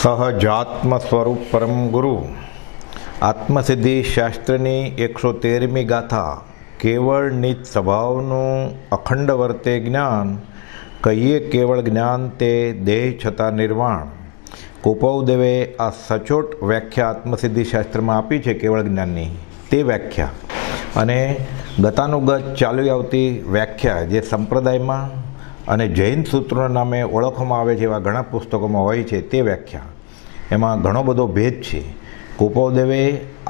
સહજાત્મ સ્વરૂપ પરમ ગુરુ આત્મસિદ્ધિ શાસ્ત્રની 113મી ગાથા કેવળ નિજ સ્વભાવનું અખંડ વર્તે જ્ઞાન કહીએ કેવળ જ્ઞાન તે દેહ છતાં નિર્વાણ. કુપૌદેવે આ સચોટ વ્યાખ્યા આત્મસિદ્ધિ શાસ્ત્રમાં આપી છે કેવળ જ્ઞાનની. તે વ્યાખ્યા અને ગતાનુગત ચાલી આવતી વ્યાખ્યા જે સંપ્રદાયમાં અને જૈન સૂત્રોના નામે ઓળખવામાં આવે છે એવા ઘણા પુસ્તકોમાં હોય છે તે વ્યાખ્યા એમાં ઘણો બધો ભેદ છે. કુપૌદેવે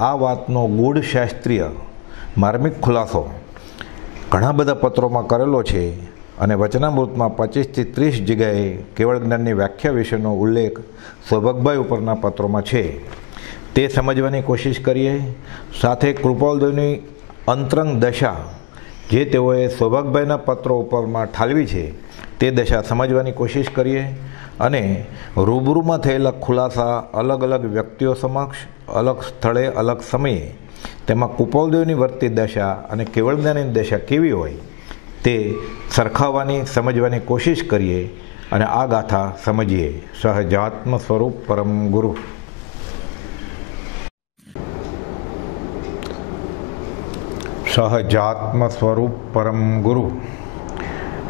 આ વાતનો ગૂઢ શાસ્ત્રીય માર્મિક ખુલાસો ઘણા બધા પત્રોમાં કરેલો છે અને વચનામૃતમાં 25 થી 30 જગ્યાએ કેવળ જ્ઞાનની વ્યાખ્યા વિશેનો ઉલ્લેખ સૌભાગભાઈ ઉપરના પત્રોમાં છે. તે સમજવાની કોશિશ કરીએ. સાથે કૃપાલદેવની અંતરંગ દશા જે તેઓએ સૌભાગભાઈના પત્રો ઉપરમાં ઠાલવી છે તે દશા સમજવાની કોશિશ કરીએ અને રૂબરૂમાં થયેલા ખુલાસા અલગ અલગ વ્યક્તિઓ સમક્ષ અલગ સ્થળે અલગ સમયે તેમાં કુપૌદેવની વર્તી દશા અને કેવળ જ્ઞાનની દશા કેવી હોય તે સરખાવવાની સમજવાની કોશિશ કરીએ અને આ ગાથા સમજીએ. સહજાત્મ સ્વરૂપ પરમ ગુરુ. સહજાત્મ સ્વરૂપ પરમ ગુરુ.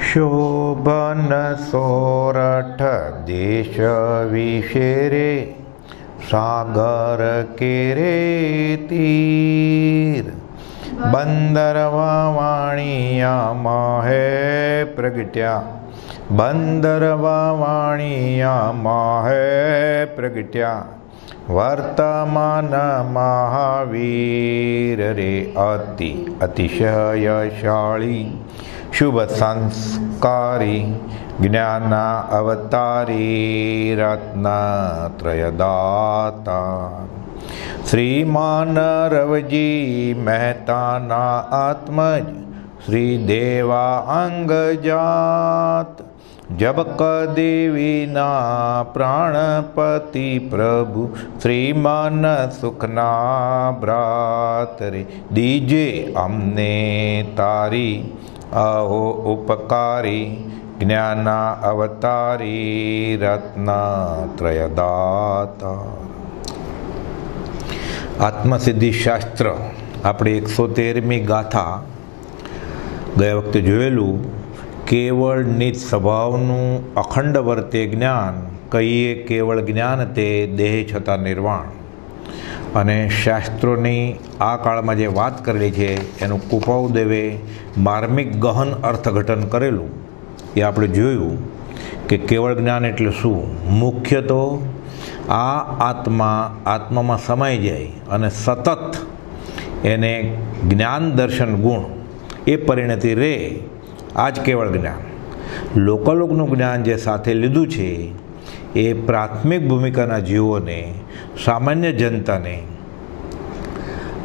શોભન સોરઠ દેશ વિશેરે સાગર કેરે તીર બંદરવા વાણિયામાં હે પ્રગટ્યા બંદરવા વાણિયામાં હે પ્રગટ્યા વર્તમાન મહાવીર રે અતિશયશાળી શુભ સંસ્કારી જ્ઞાન અવતારી રત્નત્રયદાતા શ્રીમાન રવજી મહેતાના આત્મજ શ્રી દેવા અંગજાત જબક દેવીના પ્રાણપતિ પ્રભુ શ્રીમાન સુખના ભ્રાત રે દીજે અમને તારી અહો ઉપકારી જ્ઞાન અવતારી રત્નત્રયદાતા. આત્મસિદ્ધિ શાસ્ત્ર આપણે 113મી ગાથા ગયા વખતે જોયેલું. કેવળ નિજ સ્વભાવનું અખંડ વર્તે જ્ઞાન કહીએ કેવળ જ્ઞાન તે દેહ છતાં નિર્વાણ. અને શાસ્ત્રોની આ કાળમાં જે વાત કરેલી છે એનું કુપૌદેવે માર્મિક ગહન અર્થઘટન કરેલું એ આપણે જોયું કે કેવળ જ્ઞાન એટલે શું. મુખ્ય તો આ આત્મામાં સમાઈ જાય અને સતત એને જ્ઞાન દર્શન ગુણ એ પરિણતિ રહે આ જ કેવળ જ્ઞાન. લોકાલોકનું જ્ઞાન જે સાથે લીધું છે એ પ્રાથમિક ભૂમિકાના જીવોને સામાન્ય જનતાને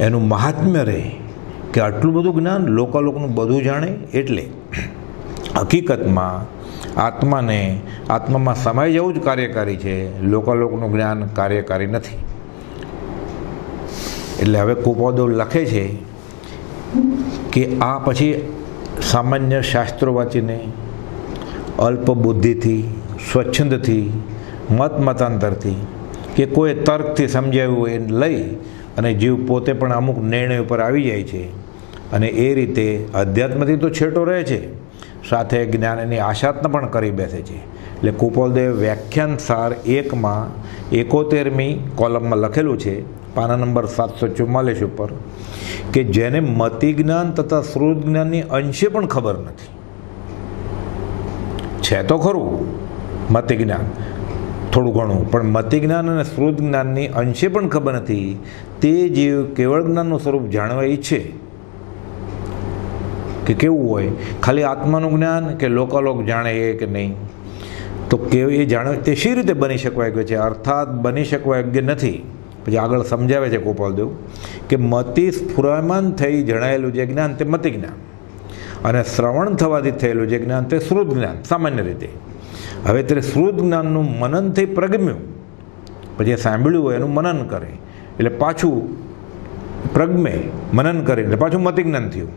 એનું મહાત્મ્ય રહે કે આટલું બધું જ્ઞાન લોકાલોકનું બધું જાણે. એટલે હકીકતમાં આત્મામાં સમાઈ જવું જ કાર્યકારી છે. લોકાલોકનું જ્ઞાન કાર્યકારી નથી. એટલે હવે કુપૌદેવ લખે છે કે આ પછી સામાન્ય શાસ્ત્રો વાંચીને અલ્પ બુદ્ધિથી સ્વચ્છંદથી મતાંતરથી કે કોઈ તર્કથી સમજાવ્યું એ લઈ અને જીવ પોતે પણ અમુક નિર્ણય ઉપર આવી જાય છે અને એ રીતે અધ્યાત્મથી તો છેટો રહે છે સાથે જ્ઞાનની આશાતને પણ કરી બેસે છે. એટલે કુપૌદેવ વ્યાખ્યાન સાર 1માં 71મી કોલમમાં લખેલું છે પાના નંબર 744 ઉપર કે જેને મતિ જ્ઞાન તથા શ્રુત જ્ઞાનની અંશે પણ ખબર નથી. છે તો ખરું મતિ જ્ઞાન થોડું ઘણું, પણ મતિ જ્ઞાન અને શ્રુત જ્ઞાનની અંશે પણ ખબર નથી. તે જીવ કેવળ જ્ઞાનનું સ્વરૂપ જાણવા ઈચ્છે કે કેવું હોય, ખાલી આત્માનું જ્ઞાન કે લોકાલોક જાણે એ કે નહીં, તો કેવું એ જાણે તે શી રીતે બની શકવા યોગ્ય છે, અર્થાત બની શકવા યોગ્ય નથી. પછી આગળ સમજાવે છે કુપૌદેવ કે મતિ સ્ફુરમાન થઈ જણાયેલું જે જ્ઞાન તે મતિ જ્ઞાન અને શ્રવણ થવાથી થયેલું જે જ્ઞાન તે શ્રુત જ્ઞાન સામાન્ય રીતે. હવે તે શ્રુત જ્ઞાનનું મનન થઈ પ્રગમ્યું, પછી સાંભળ્યું હોય એનું મનન કરે એટલે પાછું પ્રગમે, મનન કરીને પાછું મતિ જ્ઞાન થયું.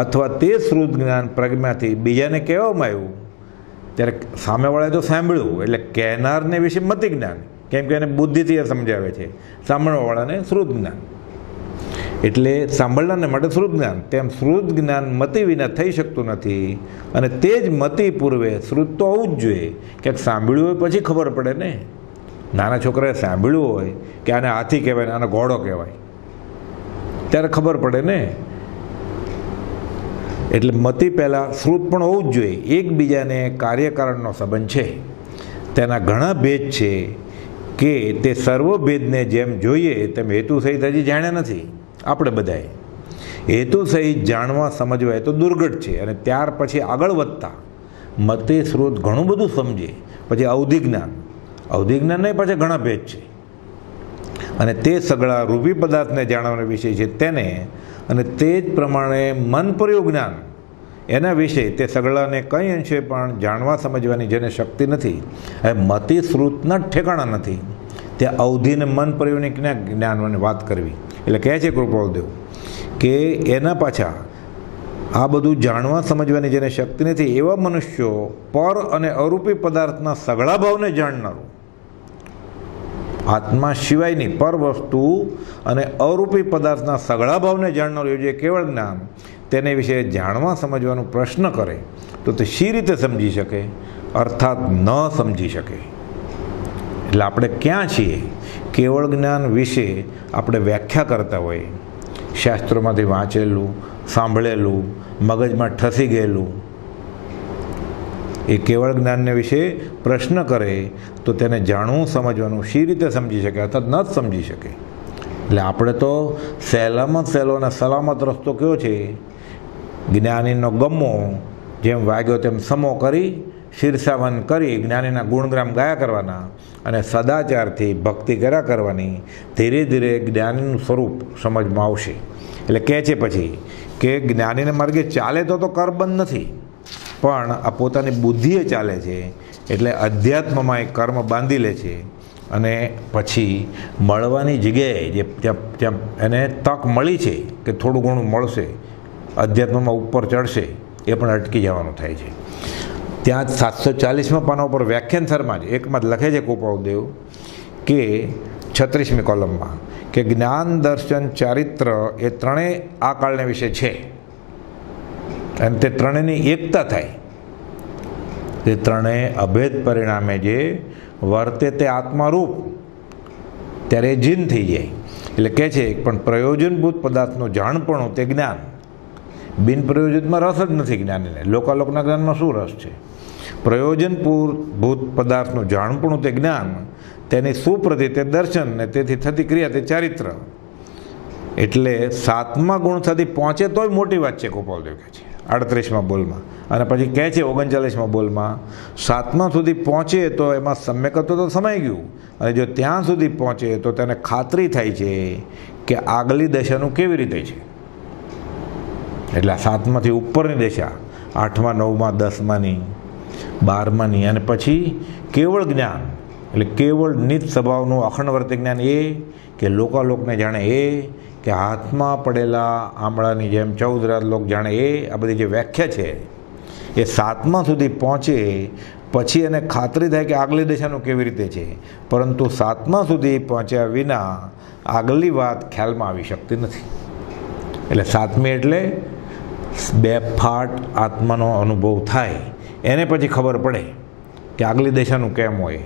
અથવા તે શ્રુત જ્ઞાન પ્રજ્ઞાથી બીજાને કહેવામાં આવ્યું ત્યારે સામેવાળાએ તો સાંભળ્યું એટલે કહેનારને વિશે મતિ જ્ઞાન કેમ કે એને બુદ્ધિથી એ સમજાવે છે, સાંભળવાવાળાને શ્રુત જ્ઞાન. એટલે સાંભળનારને માટે શ્રુત જ્ઞાન. તેમ શ્રુત જ્ઞાન મતિ વિના થઈ શકતું નથી, અને તે જ મતિ પૂર્વે શ્રુત તો હોવું જ જોઈએ. ક્યાંક સાંભળ્યું હોય પછી ખબર પડે ને. નાના છોકરાએ સાંભળ્યું હોય કે આને હાથી કહેવાય ને આને ઘોડો કહેવાય, ત્યારે ખબર પડે ને. એટલે મતિ પહેલાં શ્રુત પણ હોવું જ જોઈએ. એકબીજાને કાર્યકારણનો સંબંધ છે, તેના ઘણા ભેદ છે કે તે સર્વ ભેદને જેમ જોઈએ તેમ હેતુ સહિત હજી જાણ્યા નથી. આપણે બધાએ હેતુ સહિત જાણવા સમજવા એ તો દુર્ઘટ છે. અને ત્યાર પછી આગળ વધતા મતે શ્રુત ઘણું બધું સમજે, પછી અવધિ જ્ઞાન નહીં, પછી ઘણા ભેદ છે. અને તે સગળા રૂપી પદાર્થને જાણવાનો વિષય છે તેને, અને તે જ પ્રમાણે મન પ્રયોગ જ્ઞાન એના વિશે તે સગળાને કંઈ અંશે પણ જાણવા સમજવાની જેને શક્તિ નથી. હવે મતિ શ્રુતના જ ઠેકાણા નથી, ત્યાં અવધિને મન પ્રયોગની જ્ઞાનની વાત કરવી. એટલે કહે છે કૃપાલદેવ કે એના પાછા આ બધું જાણવા સમજવાની જેને શક્તિ નથી એવા મનુષ્યો પર અને અરૂપી પદાર્થના સગળા ભાવને જાણનારું, આત્મા સિવાયની પર વસ્તુ અને અરૂપી પદાર્થના સગળા ભાવને જાણનારું જે કેવળ જ્ઞાન, તેને વિશે જાણવા સમજવાનો પ્રશ્ન કરે તો તે શી રીતે સમજી શકે? અર્થાત ન સમજી શકે. એટલે આપણે ક્યાં છીએ? કેવળ જ્ઞાન વિશે આપણે વ્યાખ્યા કરતા હોઈએ, શાસ્ત્રોમાંથી વાંચેલું, સાંભળેલું, મગજમાં ઠસી ગયેલું. એ કેવળ જ્ઞાનને વિશે પ્રશ્ન કરે તો તેને જાણવું સમજવાનું શી રીતે સમજી શકે? અર્થાત ન જ સમજી શકે. એટલે આપણે તો સહેલામાં સહેલો અને સલામત રસ્તો કયો છે? જ્ઞાનીનો ગમો જેમ વાગ્યો તેમ સમો કરી, શીર્ષાવન કરી જ્ઞાનીના ગુણગ્રામ ગાયા કરવાના અને સદાચારથી ભક્તિ કર્યા કરવાની. ધીરે ધીરે જ્ઞાનીનું સ્વરૂપ સમજમાં આવશે. એટલે કહે છે પછી કે જ્ઞાનીના માર્ગે ચાલે તો કરબંધ નથી, પણ આ પોતાની બુદ્ધિએ ચાલે છે. એટલે અધ્યાત્મમાં એ કર્મ બાંધી લે છે, અને પછી મળવાની જગ્યાએ જે ત્યાં એને તક મળી છે કે થોડું ઘણું મળશે, અધ્યાત્મમાં ઉપર ચડશે, એ પણ અટકી જવાનું થાય છે. ત્યાં 740માં પાના ઉપર વ્યાખ્યાન સરમાં જ એકમાં જ લખે છે કૃપાલદેવ કે 36મી કોલમમાં કે જ્ઞાન, દર્શન, ચારિત્ર એ ત્રણેય આ કાળને વિશે છે, અને તે ત્રણેયની એકતા થાય. તે ત્રણેય અભેદ પરિણામે જે વર્તે તે આત્મારૂપ, ત્યારે એ જીન થઈ જાય. એટલે કહે છે પણ પ્રયોજનભૂત પદાર્થનું જાણપણું તે જ્ઞાન. બિન પ્રયોજનમાં રસ જ નથી જ્ઞાનીને. લોકાલોકના જ્ઞાનમાં શું રસ છે? પ્રયોજનભૂત પદાર્થનું જાણપણું તે જ્ઞાન, તેની સુપ્રતિ તે દર્શન, ને તેથી થતી ક્રિયા તે ચારિત્ર. એટલે 7મા ગુણ સુધી પહોંચે તોય મોટી વાત છે, કૃપાલદેવ કહે છે 38મા બોલમાં. અને પછી કહે છે 39મા બોલમાં 7મા સુધી પહોંચે તો એમાં સમ્યકત્વ તો સમાઈ ગયું, અને જો ત્યાં સુધી પહોંચે તો તેને ખાતરી થાય છે કે આગલી દશાનું કેવી રીતે છે. એટલે 7માંથી ઉપરની દશા 8મા, 9મા, 10માની, 12માની, અને પછી કેવળ જ્ઞાન. એટલે કેવળ નિત સ્વભાવનું અખંડવર્તી જ્ઞાન એ કે લોકાલોકને જાણે એ, કે હાથમાં પડેલા આંબળાની જેમ 14 રાત લોક જાણે એ. આ બધી જે વ્યાખ્યા છે એ 7મા સુધી પહોંચે પછી એને ખાતરી થાય કે આગલી દશાનું કેવી રીતે છે. પરંતુ 7મા સુધી પહોંચ્યા વિના આગલી વાત ખ્યાલમાં આવી શકતી નથી. એટલે 7મી એટલે બે ફાટ આત્માનો અનુભવ થાય, એને પછી ખબર પડે કે આગલી દશાનું કેમ હોય.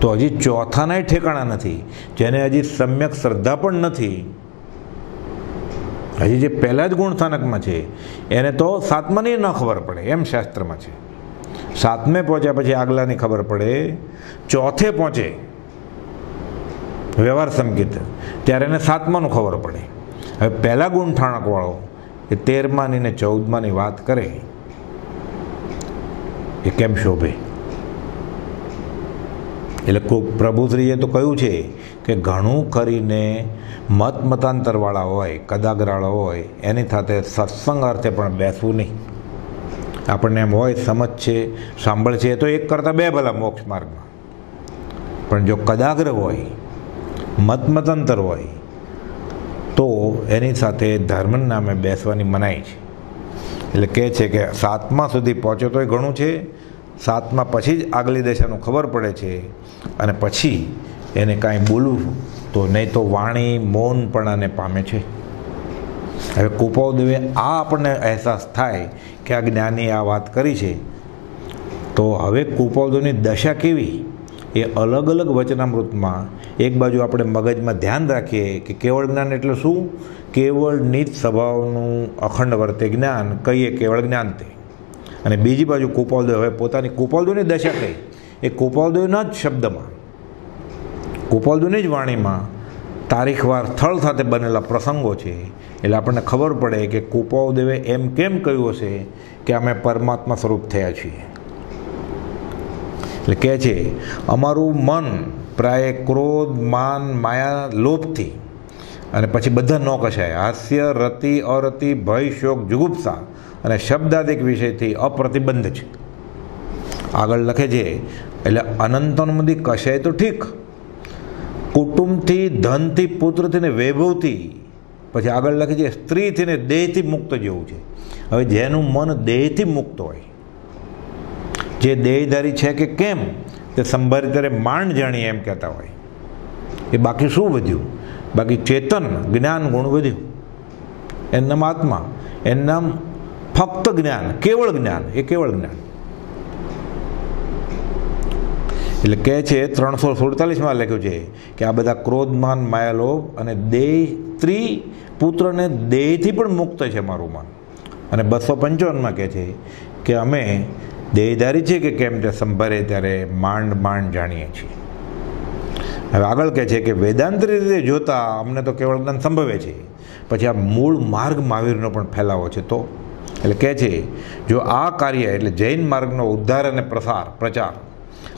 તો હજી ચોથાનાય ઠેકાણા નથી, જેને હજી સમ્યક શ્રદ્ધા પણ નથી. હજી જે પહેલાં જ ગુણ સ્થાનકમાં છે એને તો 7માની ન ખબર પડે, એમ શાસ્ત્રમાં છે. 7મે પહોંચ્યા પછી આગલાની ખબર પડે. ચોથે પહોંચે વ્યવહાર સંકેત, ત્યારે એને 7માનું ખબર પડે. હવે પહેલાં ગુણ ઠાણકવાળો એ 13માની ને 14માની વાત કરે એ કેમ શોભે? એટલે પ્રભુશ્રીએ તો કહ્યું છે કે ઘણું કરીને મતાંતરવાળા હોય, કદાગરાળા હોય, એની સાથે સત્સંગ અર્થે પણ બેસવું નહીં. આપણને એમ હોય સમજ છે, સાંભળ છે, તો એક કરતાં બે ભલા મોક્ષ માર્ગમાં. પણ જો કદાગ્ર હોય, મતાંતર હોય, તો એની સાથે ધર્મ નામે બેસવાની મનાઈ છે. એટલે કહે છે કે 7મા સુધી પહોંચ્યો તોય ઘણું છે, સાતમા પછી જ આગલી દશાનું ખબર પડે છે, અને પછી એને કાંઈ બોલવું તો નહીં તો વાણી મૌનપણાને પામે છે. હવે કુપાવદેવે આ આપણને અહેસાસ થાય કે આ જ્ઞાની આ વાત કરી છે, તો હવે કુપાવદેવની દશા કેવી એ અલગ અલગ વચનામૃતમાં એક બાજુ આપણે મગજમાં ધ્યાન રાખીએ કે કેવળ જ્ઞાન એટલે શું? કેવળ નિત સ્વભાવનું અખંડ વર્તે જ્ઞાન કહીએ કેવળ જ્ઞાન તે. અને બીજી બાજુ કુપાવદેવ હવે પોતાની કુપાવદેવની દશા કહી, એ કુપાવદેવના જ શબ્દમાં, કુપાવદેવની જ વાણીમાં તારીખવાર સ્થળ સાથે બનેલા પ્રસંગો છે. એટલે આપણને ખબર પડે કે કુપાવદેવે એમ કેમ કહ્યું હશે કે અમે પરમાત્મા સ્વરૂપ થયા છીએ. એટલે કહે છે, અમારું મન પ્રાય ક્રોધ, માન, માયા, લોભથી અને પછી બધા ન કશાય હાસ્ય, રતિ, અરતિ, ભય, શોક, જુગુપ્સા અને શબ્દાદિક વિષયથી અપ્રતિબંધ છે. આગળ લખે છે, એટલે અનંતોન્મદી કશાય તો ઠીક, કુટુંબથી, ધનથી, પુત્રથી ને વૈભવથી, પછી આગળ લખે છે સ્ત્રીથી ને દેહથી મુક્ત જેવું છે. હવે જેનું મન દેહથી મુક્ત હોય, જે દેહધારી છે કે કેમ તે સંભારી ત્યારે માંડ જાણીએ એમ કહેતા હોય, એ બાકી શું વધ્યું? બાકી ચેતન જ્ઞાન ગુણ વધ્યું. એનું નામ આત્મા, એનું નામ ફક્ત જ્ઞાન, કેવળ જ્ઞાન, એ કેવળ જ્ઞાન. એટલે કહે છે 347માં લખ્યું છે કે આ બધા ક્રોધમાન, માયાલોભ અને દેહ, સ્ત્રી, પુત્રને દેહથી પણ મુક્ત છે મારું મન. અને 255માં કહે છે કે અમે દેહધારી છે કે કેમ તે સંભારે ત્યારે માંડ માંડ જાણીએ છીએ. હવે આગળ કહે છે કે વેદાંત રીતે જોતા અમને તો કેવળ જ્ઞાન સંભવે છે, પછી આ મૂળ માર્ગ મહાવીરનો પણ ફેલાવો છે. તો એટલે કહે છે, જો આ કાર્ય એટલે જૈન માર્ગનો ઉદ્ધાર અને પ્રચાર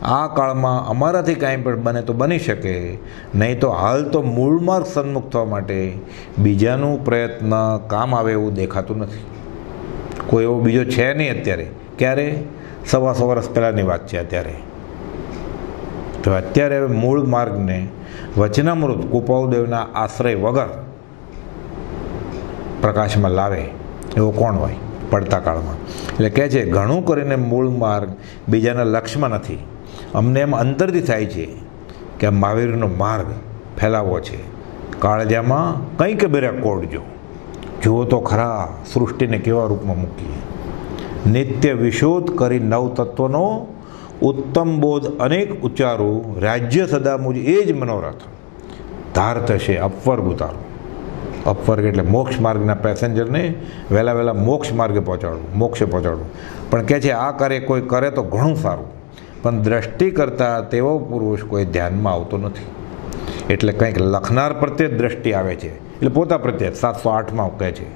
આ કાળમાં અમારાથી કાંઈ પણ બને તો બની શકે, નહીં તો હાલ તો મૂળ માર્ગ સન્મુખ થવા માટે બીજાનું પ્રયત્ન કામ આવે એવું દેખાતું નથી. કોઈ એવો બીજો છે નહીં અત્યારે. ક્યારે? 125 વર્ષ પહેલાંની વાત છે અત્યારે. તો અત્યારે મૂળ માર્ગને વચનામૃત કુપાવદેવના આશ્રય વગર પ્રકાશમાં લાવે એવો કોણ હોય પડતા કાળમાં? એટલે કહે છે, ઘણું કરીને મૂળ માર્ગ બીજાના લક્ષ્યમાં નથી, અમને એમ અંતરથી થાય છે કે આ મહાવીરનો માર્ગ ફેલાવવો છે. કાળજામાં કંઈક બેરા કોડજો, જુઓ તો ખરા સૃષ્ટિને કેવા રૂપમાં મૂકીએ. નિત્ય વિશોધ કરી નવ તત્વનો ઉત્તમ બોધ અનેક ઉચ્ચારું, રાજ્ય સદા મુજ એ જ મનોરથ, ધાર થશે અપવર્ગ ઉતારો. અપવર્ગ એટલે મોક્ષ માર્ગના પેસેન્જરને વહેલા વહેલા મોક્ષ માર્ગે મોક્ષે પહોંચાડવું. પણ કહે છે આ કાર્ય કોઈ કરે તો ઘણું સારું, પણ દ્રષ્ટિ કરતાં તેવો પુરુષ કોઈ ધ્યાનમાં આવતો નથી. એટલે કંઈક લખનાર પ્રત્યે જ દ્રષ્ટિ આવે છે, એટલે પોતા પ્રત્યે 708માં કહે છે.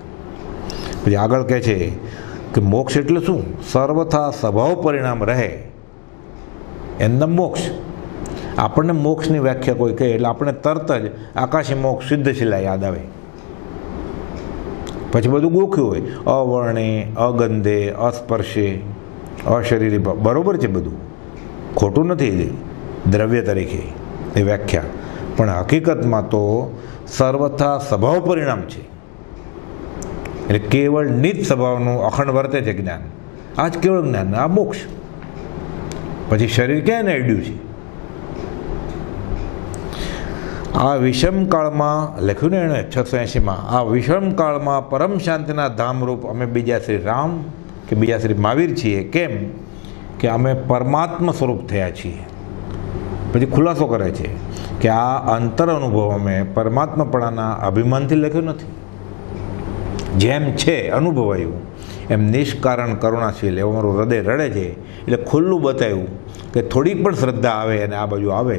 પછી આગળ કહે છે કે મોક્ષ એટલે શું? સર્વથા સ્વભાવ પરિણામ રહે એમના મોક્ષ. આપણને મોક્ષની વ્યાખ્યા કોઈ કહે એટલે આપણે તરત જ આકાશી મોક્ષ, સિદ્ધશિલા યાદ આવે. પછી બધું ગોખ્યું હોય, અવર્ણે, અગંધે, અસ્પર્શે, અશરીરી. બરોબર છે, બધું ખોટું નથી દ્રવ્ય તરીકે એ વ્યાખ્યા, પણ હકીકતમાં તો સર્વથા સ્વભાવ પરિણામ છે. એટલે કેવળ નિત સ્વભાવનું અખંડ વર્તે છે જ્ઞાન. આ જ કેવળ જ્ઞાન, આ મોક્ષ. પછી શરીર ક્યાં અડ્યું છે? આ વિષમકાળમાં લખ્યું ને એણે 680માં, આ વિષમકાળમાં પરમ શાંતિના ધામરૂપ અમે બીજા શ્રી રામ કે બીજા શ્રી મહાવીર છીએ. કેમ? કે અમે પરમાત્મા સ્વરૂપ થયા છીએ. પછી ખુલાસો કરે છે કે આ અંતર અનુભવ અમે પરમાત્માપણાના અભિમાનથી લખ્યું નથી, જેમ છે અનુભવાયું એમ નિષ્કારણ કરુણાશીલ એવું મારું હૃદય રડે છે. એટલે ખુલ્લું બતાવ્યું કે થોડીક પણ શ્રદ્ધા આવે અને આ બાજુ આવે